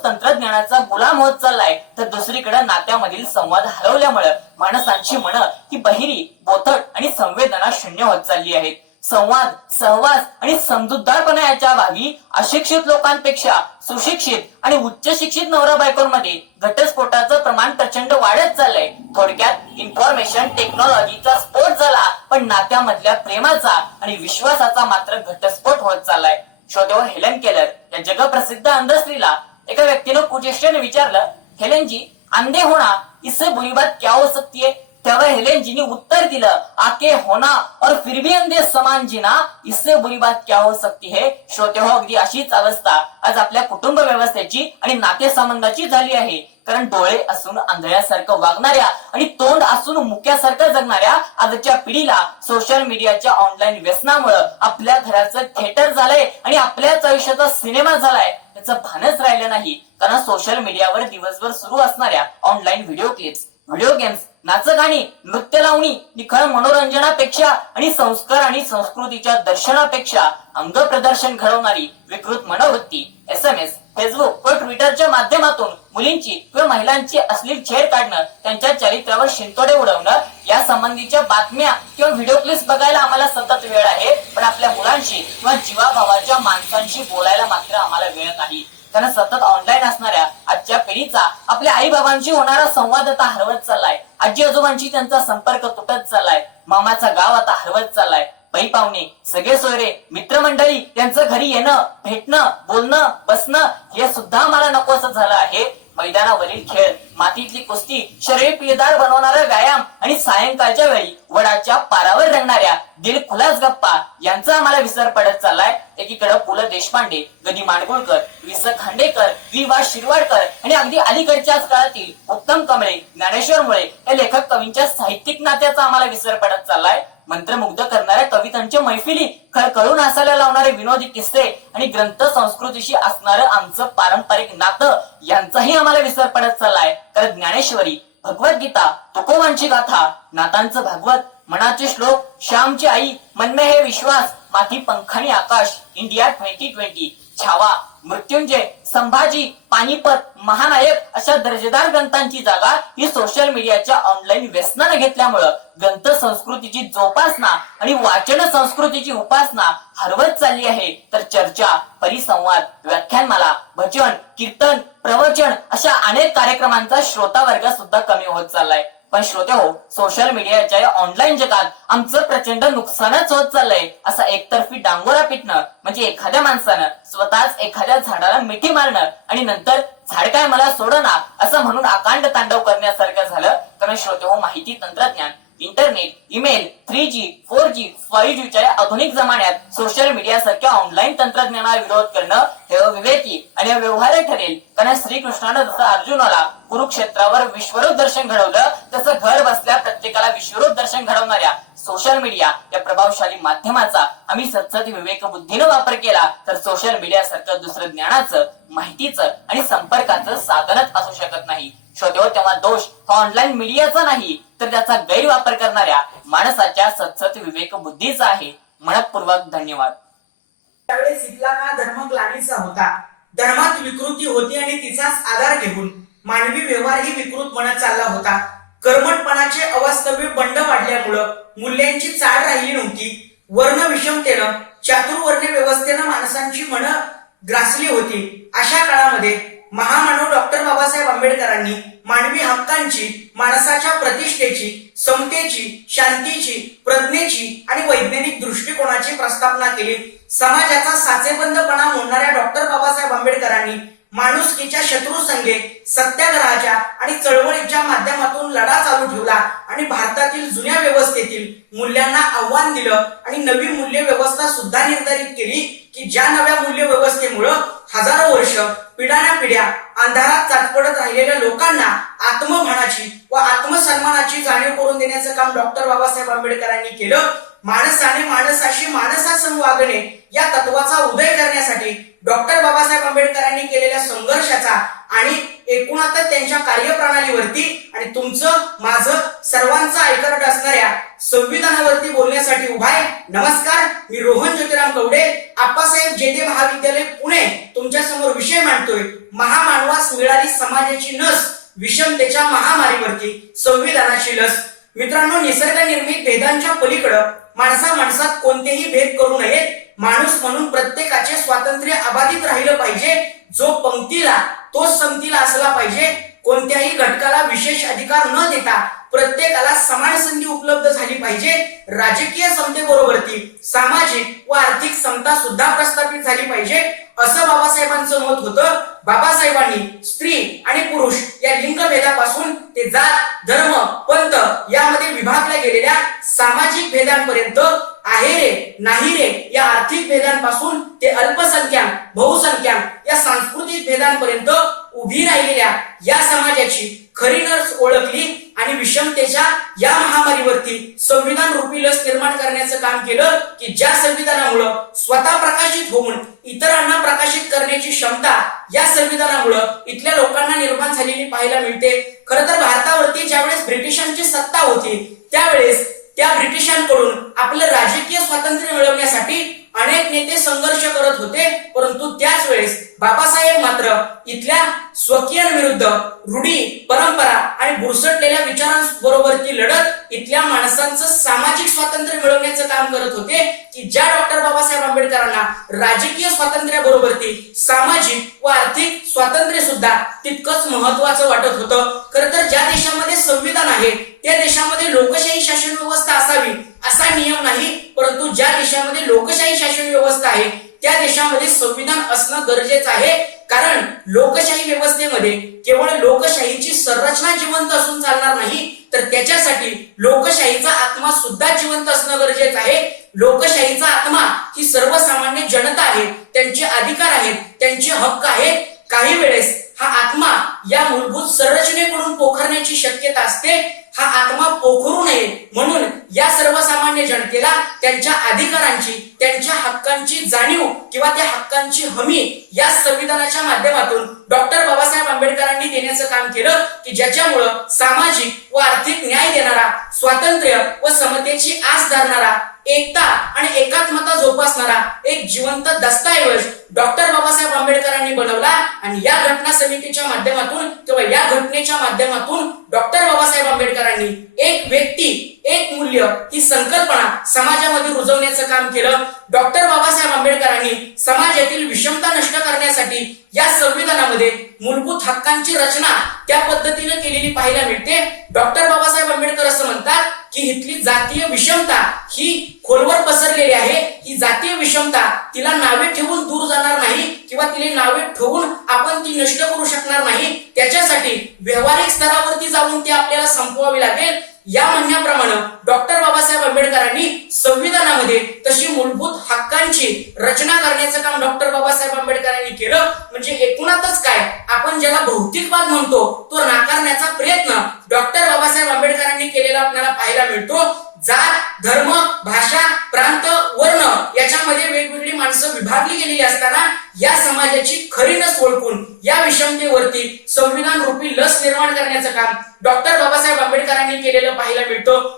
तंत्रज्ञानाचा गुलाम होत चाललाय, तर दुसरीकडे नात्यामधील संवाद हरवल्यामुळे माणसांची मनं ही बहिरी, बोथट आणि संवेदना शून्य होत चालली आहेत. संवाद, सहवास आणि समजूतदारपणा याच्या भावी अशिक्षित लोकांपेक्षा सुशिक्षित आणि उच्च शिक्षित नवरा बायकोंमध्ये घटस्फोटाचं प्रमाण प्रचंड वाढत चाललंय. थोडक्यात इन्फॉर्मेशन टेक्नॉलॉजीचा स्फोट झाला, पण नात्यामधल्या प्रेमाचा आणि विश्वासाचा मात्र घटस्फोट होत चाललाय. श्रोतेहो, हेलन केलर या जगप्रसिद्ध अंधस्त्रीला एका व्यक्तीनं कुचेष्टेने विचारलं, हेलन जी, अंधे होना इससे बुरी बात क्या हो सकती है? त्यावर हेलेन जीनी उत्तर दिलं, आके होना और फिर भी अंधे समान जीना, इससे बुरी बात क्या हो सकती है. श्रोते हो, अगदी अशीच अवस्था आज आपल्या कुटुंब व्यवस्थेची आणि नातेसंबंधाची झाली आहे. कारण डोळे असून आंधळ्यासारखं वागणाऱ्या आणि तोंड असून मुक्यासारखं जगणाऱ्या आजच्या पिढीला सोशल मीडियाच्या ऑनलाईन व्यसनामुळे आपल्या घराचं थिएटर झालंय आणि आपल्याच आयुष्याचा सिनेमा झालाय याचं भानच राहिलं नाही. कारण सोशल मीडियावर दिवसभर सुरू असणाऱ्या online video clips, video games, नाचगाणी, नृत्य लावणी, निखळ मनोरंजनापेक्षा आणि संस्कार आणि संस्कृतीच्या दर्शनापेक्षा अंग प्रदर्शन घडवणारी विकृत मनोवृत्ती SMS, फेसबुक व ट्विटरच्या माध्यमातून मुलींची किंवा महिलांची अश्लील छेड काढणं, त्यांच्या चरित्रावर शिंतोडे उडवणं या संबंधीच्या बातम्या किंवा व्हिडिओ क्लिप्स बघायला आम्हाला सतत वेळ आहे, पण आपल्या मुलांशी किंवा जीवाभावाच्या माणसांशी बोलायला मात्र आम्हाला वेळ नाही. कारण सतत ऑनलाईन असणाऱ्या आजच्या पिढीचा आपल्या आई बाबांशी होणारा संवाद आता हरवत चाललाय. आजी आजोबांशी त्यांचा संपर्क तुटत चाललाय. मामाचा गाव आता हरवत चाललाय. पै पाहुणे, सगळे सोयरे, मित्रमंडळी यांचं घरी येणं, भेटणं, बोलणं, बसणं हे सुद्धा मला नको असं झालं आहे. मैदानावरील खेळ, मातीतली कुस्ती, शरीर पिळदार बनवणारा व्यायाम आणि सायंकाळच्या वेळी वडाच्या पारावर रंगणाऱ्या दीड खुलास गप्पा यांचा आम्हाला विसर पडत चाललाय. एकीकडे पु ल देशपांडे, गदी माडगुळकर, वि स खांडेकर, वि वा शिरवाडकर आणि अगदी अलीकडच्याच काळातील उत्तम कमळे, ज्ञानेश्वर मुळे या लेखक कवींच्या साहित्यिक नात्याचा आम्हाला विसर पडत चाललाय. मंत्रमुग्ध करणाऱ्या कवितांच्या मैफिली, खळखळून हसायला लावणारे विनोदी किस्से आणि ग्रंथ संस्कृतीशी असणारं आमचं पारंपरिक नातं यांचाही आम्हाला विसर पडत चाललाय. तर ज्ञानेश्वरी, भगवद्गीता, तुकोबांची गाथा, नातांचं भागवत, मनाचे श्लोक, श्यामची आई, मन में है विश्वास, माथी पंखानी आकाश, इंडिया 2020, छावा, मृत्युंजय, संभाजी, पानिपत, महानायक अशा दर्जेदार ग्रंथांची जागा ही सोशल मीडियाच्या ऑनलाईन व्यसनाने घेतल्यामुळं ग्रंथ संस्कृतीची जोपासना आणि वाचन संस्कृतीची उपासना हरवत चालली आहे. तर चर्चा, परिसंवाद, व्याख्यानमाला, भजन, कीर्तन, प्रवचन अशा अनेक कार्यक्रमांचा श्रोता वर्ग सुद्धा कमी होत चाललाय. पण श्रोते हो, सोशल मीडियाच्या या ऑनलाईन जगात आमचं प्रचंड नुकसानच होत चाललंय. असा एकतर्फी डांगोरा पिटणं म्हणजे एखाद्या माणसानं स्वतःच एखाद्या झाडाला मिठी मारणं आणि नंतर झाड काय मला सोडना असं म्हणून अकांड तांडव करण्यासारखं झालं. कारण श्रोते हो, माहिती तंत्रज्ञान, इंटरनेट, ईमेल, 3G, 4G, 5Gच्या या आधुनिक जमान्यात सोशल मीडिया सारख्या ऑनलाईन तंत्रज्ञानाला विरोध करणं हे अविवेकी आणि अव्यवहार्य ठरेल. कारण श्रीकृष्णानं जसं अर्जुनाला कुरुक्षेत्रावर विश्वरूप दर्शन घडवलं तसं घर बसल्या प्रत्येकाला विश्वरूप दर्शन घडवणाऱ्या सोशल मीडिया या प्रभावशाली माध्यमाचा आम्ही सतत विवेक बुद्धीनं वापर केला तर सोशल मीडिया सारखं दुसरं ज्ञानाचं, माहितीचं आणि संपर्काचं साधनच असू शकत नाही. श्रोतेहो, तेव्हा दोष हा ऑनलाईन मीडियाचा नाही तर त्याचा गैरवापर करणाऱ्या माणसाच्या सतत विवेक बुद्धीचा आहे. मनपूर्वक धन्यवाद. त्यावेळेस इथला काळ धर्म ग्लानीचा होता. धर्मात विकृती होती आणि तिचाच आधार घेऊन मानवी व्यवहार ही विकृत बनत चालला होता. कर्मठपणाचे अवास्तव्य बंड वाढल्यामुळं मूल्यांची चाळ राहिली नव्हती. वर्ण विषमतेनं, चातुर्वर्ण्य व्यवस्थेनं माणसांची मनं ग्रासली होती. अशा काळामध्ये महामानव डॉक्टर बाबासाहेब आंबेडकरांनी मानवी हक्कांची, माणसाच्या प्रतिष्ठेची, समतेची, शांतीची, प्रज्ञेची आणि वैज्ञानिक दृष्टिकोनाची प्रस्थापना केली. समाजाचा साचेबंदपणा मोडणाऱ्या डॉक्टर बाबासाहेब आंबेडकरांनी माणुसकीच्या शत्रुसंगे सत्याग्रहाच्या आणि चळवळीच्या माध्यमातून लढा चालू ठेवला आणि भारतातील जुन्या व्यवस्थेतील मूल्यांना आव्हान दिलं आणि नवी मूल्य व्यवस्था सुद्धा निर्धारित केली की ज्या नव्या मूल्य व्यवस्थेमुळं हजारो वर्ष पिढ्यानपिढ्या अंधारात चाचपडत राहिलेल्या लोकांना आत्मभानाची व आत्मसन्मानाची जाणीव करून देण्याचं काम डॉक्टर बाबासाहेब आंबेडकरांनी केलं. माणसाने माणसाशी माणसासंग वागणे या तत्वाचा उदय करण्यासाठी डॉक्टर बाबासाहेब आंबेडकरांनी केलेल्या संघर्षाचा आणि एकूणातच त्यांच्या कार्यप्रणालीवरती आणि तुमचं माझं सर्वांचं ऐकत असणाऱ्या संविधानावरती बोलण्यासाठी उभा आहे. नमस्कार, मी रोहन ज्योतिराम कवडे, आप्पासाहेब जेते महाविद्यालय पुणे तुमच्या समोर विषय मांडतोय. महामानवास मिळाली समाजाची नस, विषमतेच्या महामारीवरती संविधानाची लस. मित्रांनो, निसर्ग निर्मित भेदांच्या पलीकडं माणसा माणसात कोणतेही भेद करू नयेत. माणूस म्हणून प्रत्येकाचे स्वातंत्र्य अबाधित राहिलं पाहिजे. जो पंक्तीला तोच संगतीला असला पाहिजे. कोणत्याही घटकाला विशेष अधिकार न देता प्रत्येकाला समान संधी उपलब्ध झाली पाहिजे. राजकीय समतेबरोबरती सामाजिक व आर्थिक समता सुद्धा प्रस्थापित झाली पाहिजे असं बाबासाहेबांचं मत होतं. बाबासाहेबांनी स्त्री आणि पुरुष या लिंगभेदापासून ते जात धर्म पंथ यामध्ये विभागल्या गेलेल्या सामाजिक भेदांपर्यंत आहे रे नाही रे या आर्थिक भेदांपासून ते अल्पसंख्याक बहुसंख्याक या सांस्कृतिक भेदांपर्यंत उभी राहिलेल्या या समाजाची खरी नस ओळखली आणि विषमतेच्या या महामारीवरती संविधान रूपी लस निर्माण करण्याचं काम केलं की ज्या संविधानामुळे स्वतः प्रकाशित होऊन इतरांना प्रकाशित करण्याची क्षमता या संविधानामुळे इथल्या लोकांना निर्माण झालेली पाहायला मिळते. खरं तर भारतावरती ज्यावेळेस ब्रिटिशांची सत्ता होती त्यावेळेस त्या ब्रिटिशांकडून आपलं राजकीय स्वातंत्र्य मिळवण्यासाठी अनेक नेते संघर्ष करत होते. परंतु त्याच वेळेस बाबासाहेब मात्र इथल्या स्वकीयांविरुद्ध रूढी परंपरा आणि बुरसटलेल्या विचारांबरोबरची लढत इथल्या माणसांचं सामाजिक स्वातंत्र्य मिळवण्याचं काम करत होते की ज्या डॉक्टर बाबासाहेब आंबेडकरांना राजकीय स्वातंत्र्याबरोबरती सामाजिक व आर्थिक स्वातंत्र्य सुद्धा तितकंच महत्वाचं वाटत होतं. खरं तर ज्या देशामध्ये संविधान आहे त्या देशामध्ये लोकशाही शासन व्यवस्था असावी असा नियम नाही. परंतु ज्या देशामध्ये लोकशाही शासन व्यवस्था आहे त्या देशामध्ये संविधान असणं गरजेचं आहे. कारण लोकशाही व्यवस्थेमध्ये केवळ लोकशाहीची संरचना जिवंत असून चालणार नाही तर त्याच्यासाठी लोकशाहीचा आत्मा सुद्धा जिवंत असणं गरजेचं आहे. लोकशाहीचा आत्मा ही सर्वसामान्य जनता आहे, त्यांचे अधिकार आहेत, त्यांचे हक्क आहेत. काही वेळेस हा आत्मा या मूलभूत संरचनेकडून पोखरण्याची शक्यता असते. हा आत्मा पोखरू नये म्हणून या सर्वसामान्य जनतेला त्यांच्या अधिकारांची त्यांच्या हक्कांची जाणीव किंवा त्या हक्कांची हमी या संविधानाच्या माध्यमातून डॉक्टर बाबासाहेब आंबेडकरांनी देण्याचं काम केलं की ज्याच्यामुळं सामाजिक व आर्थिक न्याय देणारा, स्वातंत्र्य व समतेची आस धरणारा, एकता आणि एकात्मता जोपासणारा एक जिवंत दस्तऐवज डॉक्टर बाबासाहेब आंबेडकरांनी बनवला. आणि या घटना समितीच्या माध्यमातून किंवा या घटनेच्या माध्यमातून डॉक्टर बाबासाहेब आंबेडकरांनी एक व्यक्ती एक मूल्य ही संकल्पना समाजामध्ये रुजवण्याचं काम केलं. डॉक्टर बाबासाहेब आंबेडकरांनी समाजातील विषमता नष्ट करण्यासाठी या संविधानामध्ये मूलभूत हक्कांची रचना त्या पद्धतीने केलेली पाहायला मिळते. डॉक्टर बाबासाहेब आंबेडकर असं म्हणतात की इथली जातीय विषमता ही खोलवर पसरलेली आहे. ही जातीय विषमता तिला नावे ठेवून दूर जाणार नाही किंवा तिला नावे ठेवून आपण ती नष्ट करू शकणार नाही. त्याच्यासाठी व्यावहारिक स्तरावरती जाऊन ती आपल्याला संपवावी लागेल. या म्हणण्याप्रमाणे डॉक्टर बाबासाहेब आंबेडकरांनी संविधानामध्ये तशी मूलभूत हक्कांची रचना करण्याचं काम डॉक्टर बाबासाहेब आंबेडकरांनी केलं. म्हणजे एकूणातच काय आपण ज्याला भौतिकवाद म्हणतो तो नाकारण्याचा प्रयत्न डॉक्टर बाबासाहेब आंबेडकरांनी केलेला आपल्याला पाहायला मिळतो. जात धर्म भाषा प्रांत वर्ण याच्यामध्ये वेगवेगळी माणसं विभागली गेलेली असताना या समाजाची खरी नस ओळखून या विषमतेवरती संविधान रूपी लस निर्माण करण्याचं काम डॉक्टर बाबासाहेब आंबेडकरांनी केलेलं पाहायला मिळतं.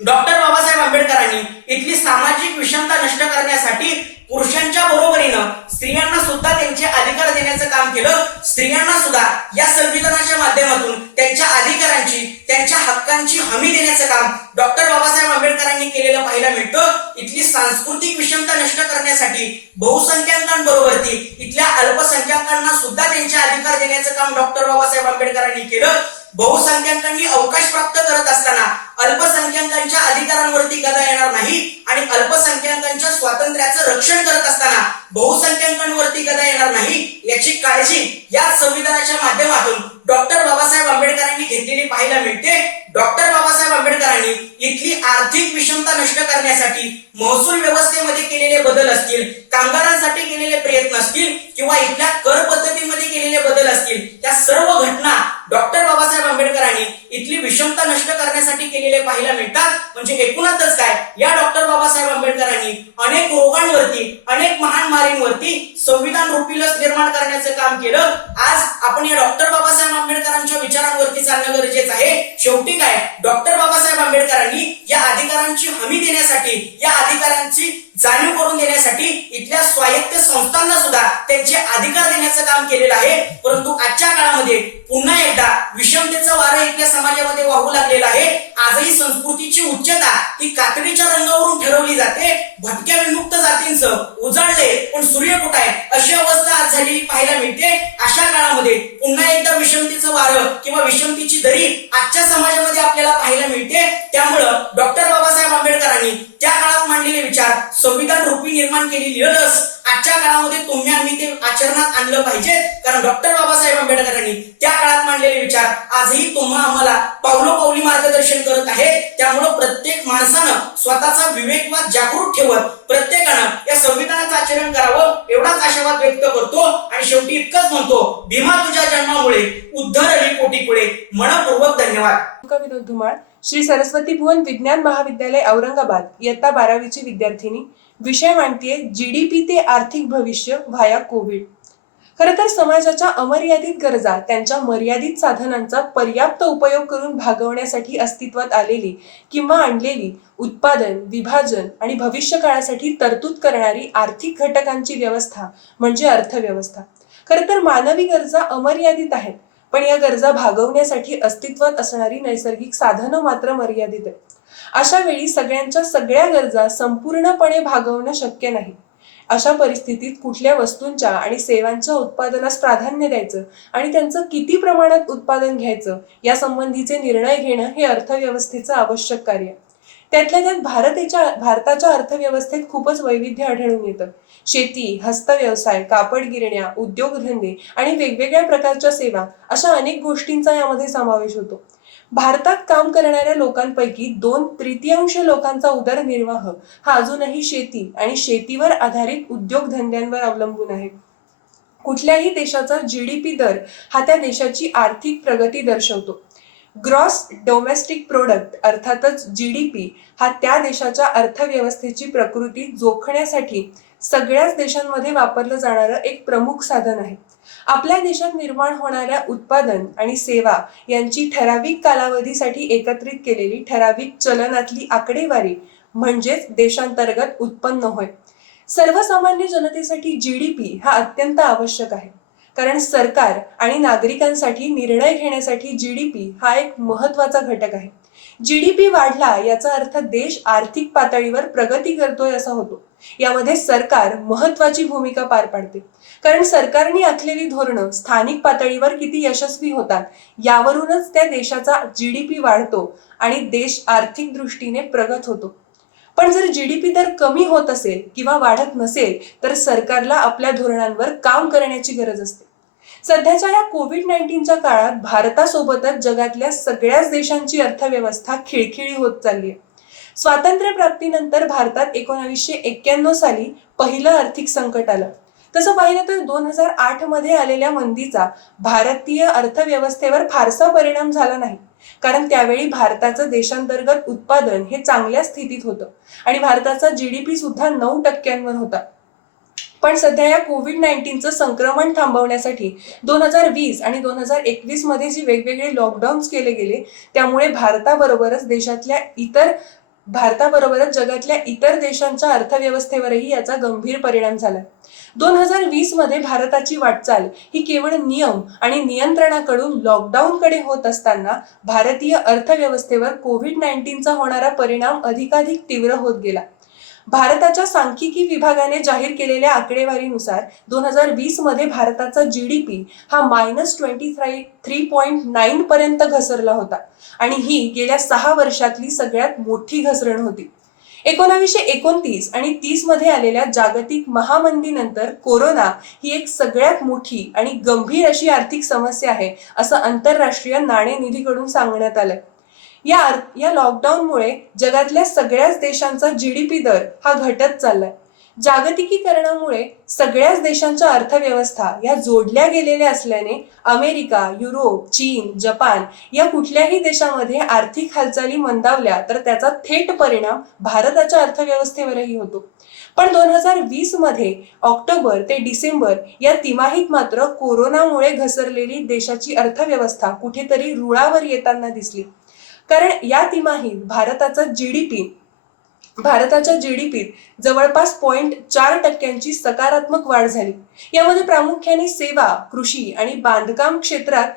डॉक्टर बाबासाहेब आंबेडकरांनी इथली सामाजिक विषमता नष्ट करण्यासाठी पुरुषांच्या बरोबरीनं स्त्रियांना सुद्धा त्यांचे अधिकार देण्याचं काम केलं. स्त्रियांना सुद्धा या संविधानाच्या माध्यमातून त्यांच्या अधिकारांची त्यांच्या हक्कांची हमी देण्याचं काम डॉक्टर बाबासाहेब आंबेडकरांनी केलेलं पाहायला मिळतं. इथली सांस्कृतिक विषमता नष्ट करण्यासाठी बहुसंख्याकांबरोबरती इथल्या अल्पसंख्याकांना सुद्धा त्यांचे अधिकार देण्याचं काम डॉक्टर बाबासाहेब आंबेडकरांनी केलं. बहुसंख्याकांनी अवकाश प्राप्त करत असताना अल्पसंख्याकांच्या अधिकारांवरती गदा येणार नाही आणि अल्पसंख्याकांच्या स्वातंत्र्याचं रक्षण करत असताना बहुसंख्याकांवरती गदा येणार नाही याची काळजी या संविधानाच्या माध्यमातून डॉक्टर बाबासाहेब आंबेडकरांनी घेतलेली पाहायला मिळते. डॉक्टर बाबासाहेब आंबेडकरांनी इथली आर्थिक विषमता नष्ट करण्यासाठी महसूल व्यवस्थेमध्ये केलेले बदल असतील, कामगारांसाठी केलेले प्रयत्न असतील किंवा इथल्या कर पद्धतीमध्ये केलेले बदल असतील, त्या सर्व घटना डॉक्टर बाबासाहेब आंबेडकरांनी इथली विषमता नष्ट करण्यासाठी केलेले पाहायला मिळतात. म्हणजे एकूणातच काय या डॉक्टर बाबासाहेब आंबेडकरांनी अनेक रोगांवरती अनेक महामारींवरती संविधान रूपी लस निर्माण करण्याचं काम केलं. आज आपण या डॉक्टर बाबासाहेब आंबेडकरांच्या विचारांवरती चालणं गरजेचं आहे. शेवटी काय डॉक्टर बाबासाहेब आंबेडकरांनी या अधिकारांची हमी देण्यासाठी या अधिकारांची जाणीव करून देण्यासाठी इथल्या स्वायत्त संस्थांना सुद्धा त्यांचे अधिकार देण्याचं काम केलेलं आहे. परंतु आजच्या काळामध्ये पुन्हा एकदा विषमतेचं वारं इथल्या समाजामध्ये वाहू लागलेलं आहे. आजही संस्कृतीची उच्चता ही कातडीच्या रंगावरून ठरवली जाते. भटक्या विमुक्त जातींचं उजाळले पण सूर्य कुठं आहे अशी अवस्था आज झालेली पाहायला मिळते. अशा काळामध्ये पुन्हा एकदा विषमतेचं वारं किंवा विषमतेची दरी आजच्या समाजामध्ये आपल्याला पाहायला लिहिलंच आजच्या काळामध्ये तुम्ही आम्ही ते आचरणात आणलं पाहिजे, कारण डॉक्टर बाबासाहेब आंबेडकरांनी त्या काळात मांडलेले विचार आजही तुम्हा आम्हाला पावलोपावली मार्गदर्शन करत आहे. त्यामुळं प्रत्येक माणसानं स्वतःचा विवेकवाद जागृत ठेवत प्रत्येकानं या संविधानाचं आचरण करावं एवढाच आशावाद व्यक्त करतो आणि शेवटी इतकंच म्हणतो, भीमा तुझ्या जन्मामुळे उद्धरली कोटी कुळे. मनपूर्वक धन्यवाद. विनोद धुमाळ, श्री सरस्वती भुवन विज्ञान महाविद्यालय औरंगाबाद, इयत्ता 12वीची विद्यार्थिनी. विषय मांडतीये जीडीपी ते आर्थिक भविष्य व्हाया कोविड. खरं तर समाजाच्या अमर्यादित गरजा त्यांच्या मर्यादित साधनांचा पर्याप्त उपयोग करून भागवण्यासाठी अस्तित्वात आलेली किंवा आणलेली उत्पादन, विभाजन आणि भविष्य काळासाठी तरतूद करणारी आर्थिक घटकांची व्यवस्था म्हणजे अर्थव्यवस्था. खरं तर मानवी गरजा अमर्यादित आहेत, पण या गरजा भागवण्यासाठी अस्तित्वात असणारी नैसर्गिक साधनं मात्र मर्यादित आहेत. अशा वेळी सगळ्यांच्या सगळ्या गरजा संपूर्णपणे भागवणं शक्य नाही. अशा परिस्थितीत कुठल्या वस्तूंच्या आणि सेवांच्या उत्पादनास प्राधान्य द्यायचं आणि त्यांचं किती प्रमाणात उत्पादन घ्यायचं या संबंधीचे निर्णय घेणं हे अर्थव्यवस्थेचं आवश्यक कार्य आहे. त्यातल्या त्यात भारताच्या अर्थव्यवस्थेत खूपच वैविध्य आढळून येतं. शेती, हस्तव्यवसाय, कापड गिरण्या, उद्योगधंदे आणि वेगवेगळ्या प्रकारच्या सेवा अशा अनेक गोष्टींचा यामध्ये समावेश होतो. भारतात काम करणाऱ्या लोकांपैकी 2/3 लोकांचा उदरनिर्वाह हा अजूनही शेती आणि शेतीवर आधारित उद्योगधंद्यांवर अवलंबून आहे. कुठल्याही देशाचा जीडीपी दर हा त्या देशाची आर्थिक प्रगती दर्शवतो. ग्रॉस डोमेस्टिक प्रोडक्ट अर्थातच जीडीपी हा त्या देशाच्या अर्थव्यवस्थेची प्रकृती जोखण्यासाठी सगळ्याच देशांमध्ये वापरलं जाणारं एक प्रमुख साधन आहे. आपल्या देशात निर्माण होणाऱ्या उत्पादन आणि सेवा यांची ठराविक कालावधीसाठी एकत्रित केलेली ठराविक चलनातली आकडेवारी म्हणजेच देशांतर्गत उत्पन्न होय. सर्वसामान्य जनतेसाठी जीडीपी हा अत्यंत आवश्यक आहे, कारण सरकार आणि नागरिकांसाठी निर्णय घेण्यासाठी जीडीपी हा एक महत्वाचा घटक आहे. जीडीपी वाढला याचा अर्थ देश आर्थिक पातळीवर प्रगती करतोय असा होतो. यामध्ये सरकार महत्वाची भूमिका पार पाडते, कारण सरकारने आखलेली धोरणं स्थानिक पातळीवर किती यशस्वी होतात यावरूनच त्या देशाचा जीडीपी वाढतो आणि देश आर्थिक दृष्टीने प्रगत होतो. पण जर जीडीपी दर कमी होत असेल किंवा वाढत नसेल तर सरकारला आपल्या धोरणांवर काम करण्याची गरज असते. सध्याच्या या कोविड-19च्या काळात भारतासोबतच जगातल्या सगळ्याच देशांची अर्थव्यवस्था खिळखिळी होत चालली आहे. स्वातंत्र्य प्राप्तीनंतर भारतात 1991 साली पहिलं आर्थिक संकट आलं. तसं पाहिलं तर 2008 मध्ये आलेल्या मंदीचा भारतीय अर्थव्यवस्थेवर फारसा परिणाम झाला नाही, कारण त्यावेळी भारताचं देशांतर्गत उत्पादन हे चांगल्या स्थितीत होतं आणि भारताचा जीडीपी सुद्धा 9% होता. पण सध्या या कोविड-19चं संक्रमण थांबवण्यासाठी 2020 आणि 2021 मध्ये जे वेगवेगळे लॉकडाऊन्स केले गेले त्यामुळे भारताबरोबरच जगातल्या इतर देशांच्या अर्थव्यवस्थेवरही याचा गंभीर परिणाम झाला. 2020 मध्ये भारताची वाटचाल ही केवळ नियम आणि नियंत्रणाकडून लॉकडाऊनकडे होत असताना भारतीय अर्थव्यवस्थेवर कोविड-19चा होणारा परिणाम अधिकाधिक तीव्र होत गेला. भारताच्या सांख्यिकी विभागाने जाहीर केलेल्या आकडेवारीनुसार 2020 मध्ये भारताचा जीडीपी हा -23.9 पर्यंत घसरला होता आणि ही गेल्या 6 वर्षातली सगळ्यात मोठी घसरण होती. 1929 आणि 30 मध्ये आलेल्या जागतिक महामंदीनंतर कोरोना ही एक सगळ्यात मोठी आणि गंभीर अशी आर्थिक समस्या आहे असं आंतरराष्ट्रीय नाणेनिधीकडून सांगण्यात आलंय. या लॉकडाऊनमुळे जगातल्या सगळ्याच देशांचा जीडीपी दर हा घटत चाललाय. जागतिकीकरणामुळे सगळ्याच देशांच्या अर्थव्यवस्था या जोडल्या गेलेल्या असल्याने अमेरिका, युरोप, चीन, जपान या कुठल्याही देशामध्ये आर्थिक हालचाली मंदावल्या तर त्याचा थेट परिणाम भारताच्या अर्थव्यवस्थेवरही होतो. पण 2020 मध्ये ऑक्टोबर ते डिसेंबर या तिमाहीत मात्र कोरोनामुळे घसरलेली देशाची अर्थव्यवस्था कुठेतरी रुळावर येताना दिसली, कारण या तिमाहीत भारताच्या जीडीपीत जवळपास 0.4% सकारात्मक वाढ झाली. यामध्ये प्रामुख्याने सेवा, कृषी आणि बांधकाम क्षेत्रात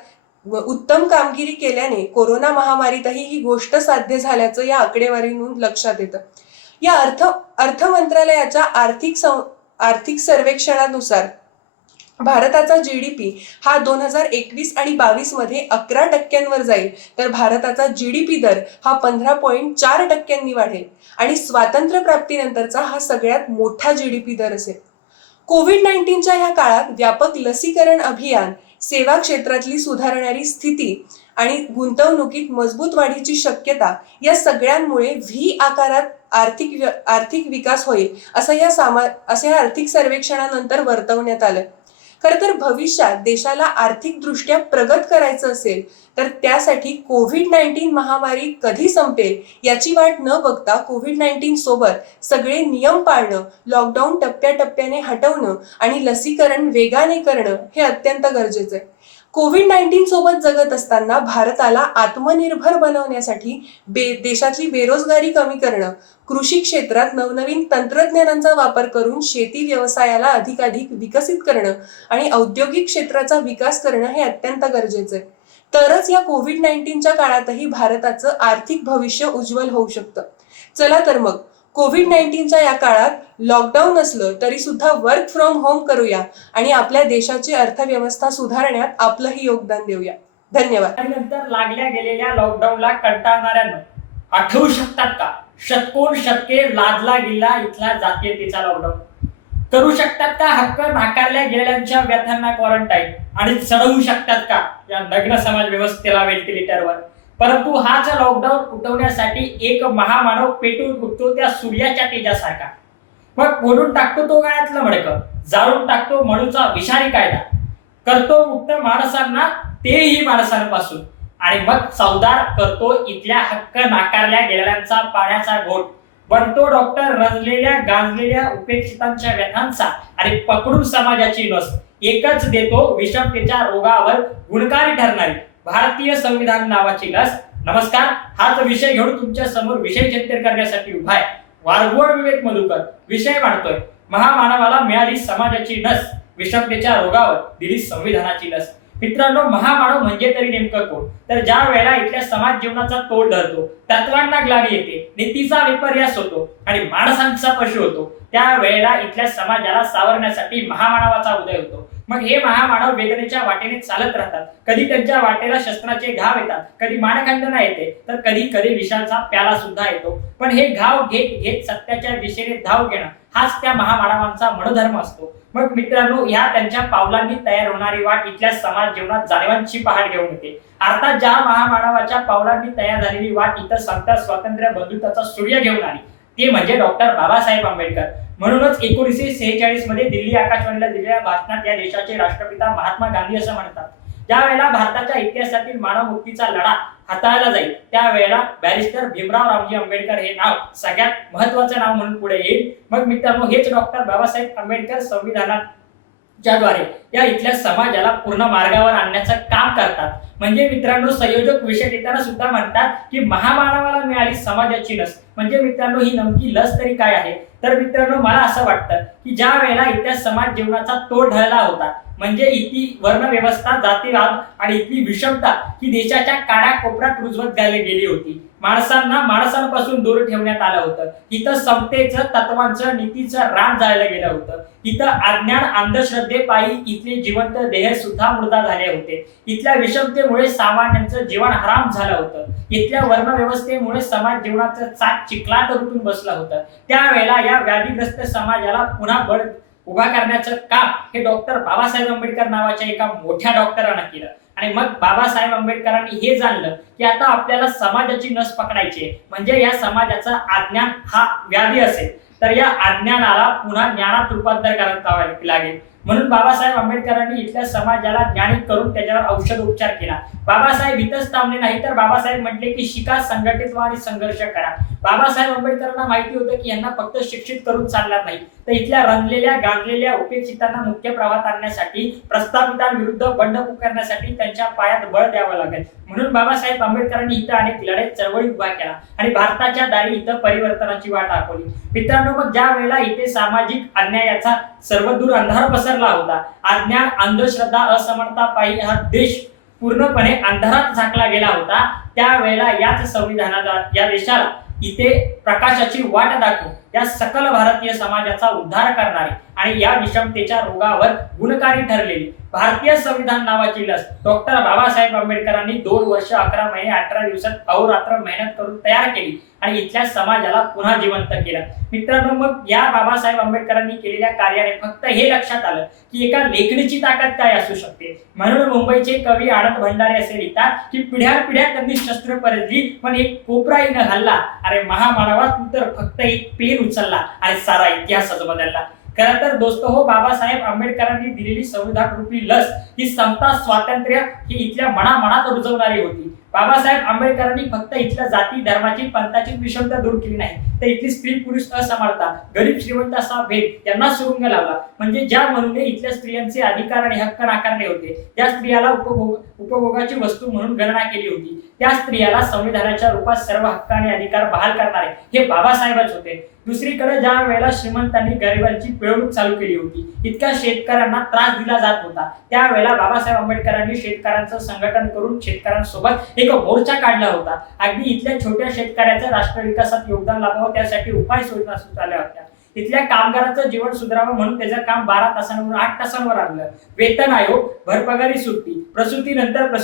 उत्तम कामगिरी केल्याने कोरोना महामारीतही ही गोष्ट साध्य झाल्याचं या आकडेवारीतून लक्षात येतं. या अर्थ मंत्रालयाच्या आर्थिक सर्वेक्षणानुसार भारताचा GDP हा 2021 आणि 22 मध्ये 11% जाईल, तर भारताचा GDP दर हा 15.4% वाढेल आणि स्वातंत्र्य प्राप्तीनंतरचा हा सगळ्यात मोठा GDP दर असेल. कोविड-19च्या ह्या काळात व्यापक लसीकरण अभियान, सेवा क्षेत्रातली सुधारणारी स्थिती आणि गुंतवणुकीत मजबूत वाढीची शक्यता या सगळ्यांमुळे व्ही आकारात आर्थिक विकास होईल असं या आर्थिक सर्वेक्षणानंतर वर्तवण्यात आलं. खरं तर भविष्यात देशाला आर्थिकदृष्ट्या प्रगत करायचं असेल तर त्यासाठी कोविड-19 महामारी कधी संपेल याची वाट न बघता कोविड-19 सोबत सगळे नियम पाळणं, लॉकडाऊन टप्प्याटप्प्याने हटवणं आणि लसीकरण वेगाने करणं हे अत्यंत गरजेचं आहे. कोविड-19 सोबत जगत असताना भारताला आत्मनिर्भर बनवण्यासाठी देशातली बेरोजगारी कमी करणं, कृषी क्षेत्रात नवनवीन तंत्रज्ञानांचा वापर करून शेती व्यवसायाला अधिकाधिक विकसित करणं आणि औद्योगिक क्षेत्राचा विकास करणं हे अत्यंत गरजेचं आहे. तरच या कोविड-19च्या काळातही भारताचं आर्थिक भविष्य उज्ज्वल होऊ शकतं. चला तर मग कोविड-19च्या या काळात लॉकडाऊन असलं तरी सुद्धा वर्क फ्रॉम होम करूया आणि आपल्या देशाची अर्थव्यवस्था सुधारण्यात आपलंही योगदान देऊया. धन्यवाद. नंतर लागल्या गेलेल्या लॉकडाऊनला कंटाळणाऱ्यांना आठवू शकतात का शतकोन शतके लादला गेला इथला जातीयतेचा लॉकडाऊन? करू शकतात का हक्क नाकारल्या गेलेल्यांच्या व्यथांना क्वारंटाईन आणि चढवू शकतात का या नग्न समाज व्यवस्थेला व्हेंटिलेटरवर? परंतु हाच लॉकडाऊन उठवण्यासाठी एक महामानव पेटून उठतो त्या सूर्याच्या तेजासारखा. मग फोडून टाकतो तो गळ्यातलं मडकं, जाळून टाकतो म्हणूचा विषारी कायदा, करतो मुक्त माणसांना तेही माणसांपासून आणि मग चौदार करतो इथल्या हक्क नाकारल्या गेलेल्यांचा पाण्याचा घोट, बनतो डॉक्टर रजलेल्या गांजलेल्या उपेक्षितांच्या व्यथांचा आणि पकडून समाजाची नस एकच देतो विषमतेच्या रोगावर गुणकारी ठरणारी भारतीय संविधान नावाची लस. नमस्कार, हाच विषय घेऊन तुमच्या समोर विषय चिंतन करण्यासाठी उभा आहे वारगोड विवेक मधुकर. विषय मांडतोय महामानवाला मिळाली समाजाची लस, विषमतेच्या रोगावर दिली संविधानाची लस. मित्रांनो, महामानव म्हणजे तरी नेमकं कोण? तर ज्या वेळेला इथल्या समाज जीवनाचा तोल धरतो, तत्वांना ग्लानी येते, नीतीचा विपर्यास होतो आणि माणसांचा पशु होतो, त्या वेळेला इथल्या समाजाला सावरण्यासाठी महामानवाचा उदय होतो. मग हे महामानव वेदनेच्या वाटेने चालत राहतात. कधी त्यांच्या वाटेला शस्त्राचे घाव येतात, कधी मानखंडना येते, तर कधी कधी विषाचा प्याला सुद्धा येतो. पण हे घाव घेत घेत सत्याच्या दिशेने धाव घेणं हाच त्या महामानवांचा मनोधर्म असतो. मग मित्रांनो, या त्यांच्या पावलांनी तयार होणारी वाट इथल्या समाज जीवनात जाणीवांची पहाट घेऊन येते. अर्थात ज्या महामानवाच्या पावलांनी तयार झालेली वाट इथं समता स्वातंत्र्य बंधुत्वाचा सूर्य घेऊन आली ते म्हणजे डॉक्टर बाबासाहेब आंबेडकर. म्हणूनच 1946 मध्ये दिल्ली आकाशवाणीला दिलेल्या भाषणात या देशाचे राष्ट्रपिता महात्मा गांधी असं म्हणतात, ज्या वेळेला भारताच्या इतिहासातील मानव मुक्तीचा लढा हाताळला जाईल त्यावेळेला बॅरिस्टर भीमराव रामजी आंबेडकर हे नाव सगळ्यात महत्वाचं नाव म्हणून पुढे येईल. मग मित्रांनो, हेच डॉक्टर बाबासाहेब आंबेडकर संविधानाच्या द्वारे या इथल्या समाजाला पूर्ण मार्गावर आणण्याचं काम करतात. म्हणजे मित्रांनो, संयोजक विषय देताना सुद्धा म्हणतात की महामानवाला मिळाली समाजाची लस. म्हणजे मित्रांनो, ही नेमकी लस तरी काय आहे? तर मित्रांनो, मला असं वाटतं की ज्या वेळेला इथल्या समाज जीवनाचा तोड ढळला होता, म्हणजे इथली वर्णव्यवस्था, जातीवाद आणि इथली विषमता ही देशाच्या काड्या कोपऱ्यात रुजवत गेली होती. माणसांना माणसांपासून दूर ठेवण्यात आलं होतं. इथं समतेचं, तत्वांचं, नीतीचं रान जाळलं गेलं होतं. इथं अज्ञान, अंधश्रद्धेपायी इथले जिवंत देह सुद्धा मृदा झाले होते. इथल्या विषमतेमुळे सामान्यांचं जीवन हराम झालं होतं. इथल्या वर्णव्यवस्थेमुळे समाज जीवनाचं चाक चिखलात रुतून बसलं होतं. त्यावेळेला या व्याधीग्रस्त समाजाला पुन्हा बळ उभा करण्याचं काम हे डॉक्टर बाबासाहेब आंबेडकर नावाच्या एका मोठ्या डॉक्टरांना केलं. आणि मग बाबासाहेब आंबेडकरांनी हे जाणलं की आता आपल्याला समाजाची नस पकडायची, म्हणजे या समाजाचा अज्ञान हा व्याधी असेल तर या अज्ञानाला पुन्हा ज्ञानात रूपांतर करावं लागेल. म्हणून बाबासाहेब आंबेडकरांनी इथल्या समाजाला ज्ञानी करून त्याच्यावर औषध उपचार केला. बाबासाहेब इथंच थांबले नाही, तर बाबासाहेब म्हटले की शिका, संघटित व्हा आणि संघर्ष करा. बाबासाहेब आंबेडकरांना माहिती होतं की यांना फक्त शिक्षित करून चालणार नाही, तर इथल्या रंजलेल्या गांजलेल्या उपेक्षितांना मुख्य प्रवाहात आणण्यासाठी, प्रस्थापितांविरुद्ध बंड पुकारण्यासाठी त्यांच्या पायात बळ द्यावं लागेल. म्हणून बाबासाहेब आंबेडकरांनी इथं अनेक लढाई चळवळी उभा केला आणि भारताच्या दारी इथं परिवर्तनाची वाट दाखवली. मित्रांनो, मग ज्या वेळेला इथे सामाजिक अन्यायाचा सर्वदूर अंधार पसरला होता, अज्ञान, अंधश्रद्धा, असमानता पायी हा देश पूर्णपणे अंधारात झाकला गेला होता, त्यावेळेला याच संविधानाचा या देशाला इथे प्रकाशाची वाट दाखवून या सकल भारतीय समाजाचा उद्धार करणारे आणि या विषमतेच्या रोगावर गुणकारी ठरलेली भारतीय संविधान नावाची लस डॉक्टर बाबासाहेब आंबेडकरांनी 2 वर्ष 11 महिने 18 दिवसात अहोरात्र मेहनत करून तयार केली आणि इथल्या समाजाला पुन्हा जिवंत केलं. मित्रांनो, मग या बाबासाहेब आंबेडकरांनी केलेल्या कार्याने फक्त हे लक्षात आलं की एका लेखणीची ताकद काय असू शकते. म्हणून मुंबईचे कवी आनंद भंडारे असे लिहितात की पिढ्या त्यांनी शस्त्र परतली पण एक कोपराही न घालला. अरे महामानवा, तू तर फक्त एक पेन उचलला आणि सारा इतिहासच बदलला. खरं तर दोस्त हो, बाबासाहेब आंबेडकरांनी दिलेली संविधान रूपी लस ही समता स्वातंत्र्य ही इथल्या मनामनात रुजवणारी होती. बाबासाहेब आंबेडकरांनी फक्त इथल्या जाती धर्माची पंथाची विषमता दूर केली नाही, तर इथली स्त्री पुरुष असमानता, गरीब श्रीमंत असा भेद यांना सुरुंग लावला. म्हणजे ज्या म्हणून इथल्या स्त्रियांचे अधिकार आणि हक्क नाकारले होते, त्या स्त्रियाला उपभोगाची वस्तू म्हणून गणना केली होती, त्या स्त्रियाला संविधानाच्या रूपात सर्व हक्क आणि अधिकार बहाल करणारे हे बाबासाहेबच होते. दुसरीकडे ज्या वेळेला श्रीमंतांनी गरिबांची पिळवणूक चालू केली होती, इतक्या शेतकऱ्यांना त्रास दिला जात होता, त्यावेळेला बाबासाहेब आंबेडकरांनी शेतकऱ्यांचं संघटन करून शेतकऱ्यांसोबत एक मोर्चा काढला होता. अगदी इथल्या छोट्या शेतकऱ्याच्या राष्ट्र विकासात योगदान लाभावं त्यासाठी उपाययोजना सुचवल्या होत्या. इथल्या कामगाराचं जीवन सुधारावं म्हणून त्याचं काम 12 तासांवरून 8 तासांवर आणलं. वेतन आयोग, भरपगारी सुट्टी, प्रसूतीनंतर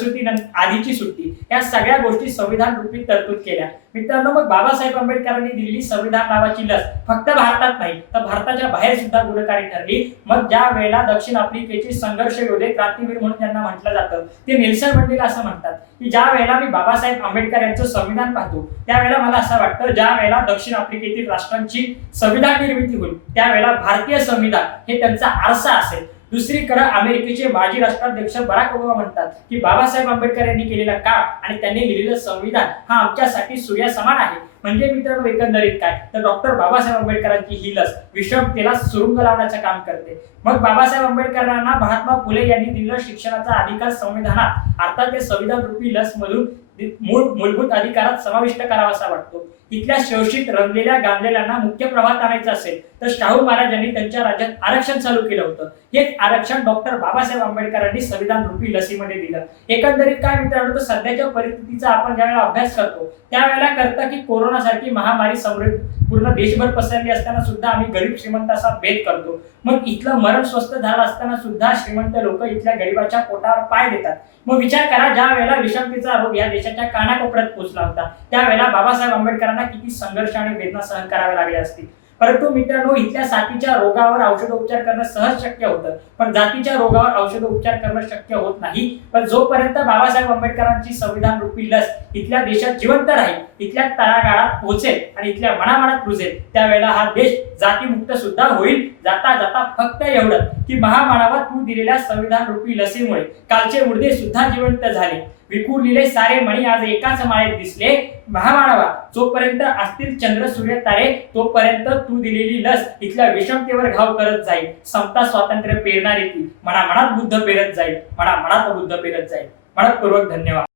आधीची सुट्टी, या सगळ्या गोष्टी संविधान रूपी तरतूद केल्या. मित्रांनो, मग बाबासाहेब आंबेडकरांनी दिलेली संविधान नावाची लस फक्त भारतात नाही तर भारताच्या बाहेर सुद्धा गुणकारी ठरली. मग ज्या वेळेला दक्षिण आफ्रिकेचे संघर्ष योद्धे, क्रांतीवीर म्हणून त्यांना म्हटलं जातं, ते नेल्सन मंडेला असं म्हणतात की ज्या वेळेला मी बाबासाहेब आंबेडकर यांचं संविधान पाहतो त्यावेळेला मला असं वाटतं, ज्या वेळेला दक्षिण आफ्रिकेतील राष्ट्रांची संविधान निर्मिती होईल त्यावेळेला भारतीय संविधान हे त्यांचा आरसा असेल. दुसरीकडे अमेरिकेचे माजी राष्ट्राध्यक्ष बराक ओबामा म्हणतात की बाबासाहेब आंबेडकर यांनी केलेला काम आणि त्यांनी लिहिलेलं संविधान हा आमच्यासाठी सूर्यासमान आहे. म्हणजे मित्रांनो, एकंदरीत काय तर डॉक्टर बाबासाहेब आंबेडकरांची ही लस विषमतेला सुरुंग लावण्याचं काम करते. मग बाबासाहेब आंबेडकरांना महात्मा फुले यांनी दिलेला शिक्षणाचा अधिकार संविधानात अर्थात ते संविधान रूपी लस मधून मूलभूत अधिकारात समाविष्ट करावासा वाटतो. इथल्या शोषित रंगलेल्या गांधलेल्यांना मुख्य प्रवाहात आणायचं असेल तर शाहू महाराजांनी त्यांच्या राज्यात आरक्षण चालू केलं होतं. हेच आरक्षण डॉक्टर बाबासाहेब आंबेडकरांनी संविधान रूपी लसीमध्ये दिलं. एकंदरीत काय मित्रांनो, तर सध्याच्या परिस्थितीचा आपण ज्यावेळेला अभ्यास करतो त्यावेळेला करता की कोरोनासारखी महामारी पूर्ण देशभर पसरली असताना सुद्धा आम्ही गरीब श्रीमंत असा भेद करतो. मग इथलं मरण स्वस्त झालं असताना सुद्धा श्रीमंत लोक इथल्या गरीबाच्या पोटावर पाय देतात. मग विचार करा, ज्या वेळेला विषमतेचा रोग या देशाच्या कानाकोपऱ्यात पोहोचला होता त्यावेळेला बाबासाहेब आंबेडकरांना किती संघर्ष आणि वेदना सहन करावे लागले असतील. परंतु मित्रांनो, इथल्या साथीच्या रोगावर औषधोपचार करणं सहज शक्य होतं, पण जातीच्या रोगावर औषधोपचार करणं शक्य होत नाही. पण जोपर्यंत बाबासाहेब आंबेडकरांची संविधान रूपी लस इथल्या देशात जिवंत राहील, इथल्या तळागाळात पोहोचेल आणि इथल्या मनामनात रुजेल, त्यावेळेला हा देश जातीमुक्त सुद्धा होईल. जाता जाता फक्त एवढं की महामानवा, तू दिलेल्या संविधान रूपी लसीमुळे कालचे मुर्दे सुद्धा जिवंत झाले, विखुरलेले सारे मणी आज एकाच माळेत दिसले. महामानवा, जोपर्यंत असतील चंद्र सूर्य तारे तोपर्यंत तू दिलेली लस इथल्या विषमतेवर घाव करत जाईल. समता स्वातंत्र्य पेरणारी ती मनामनात बुद्ध पेरत जाईल, मनामनात बुद्ध पेरत जाईल. मनपूर्वक धन्यवाद.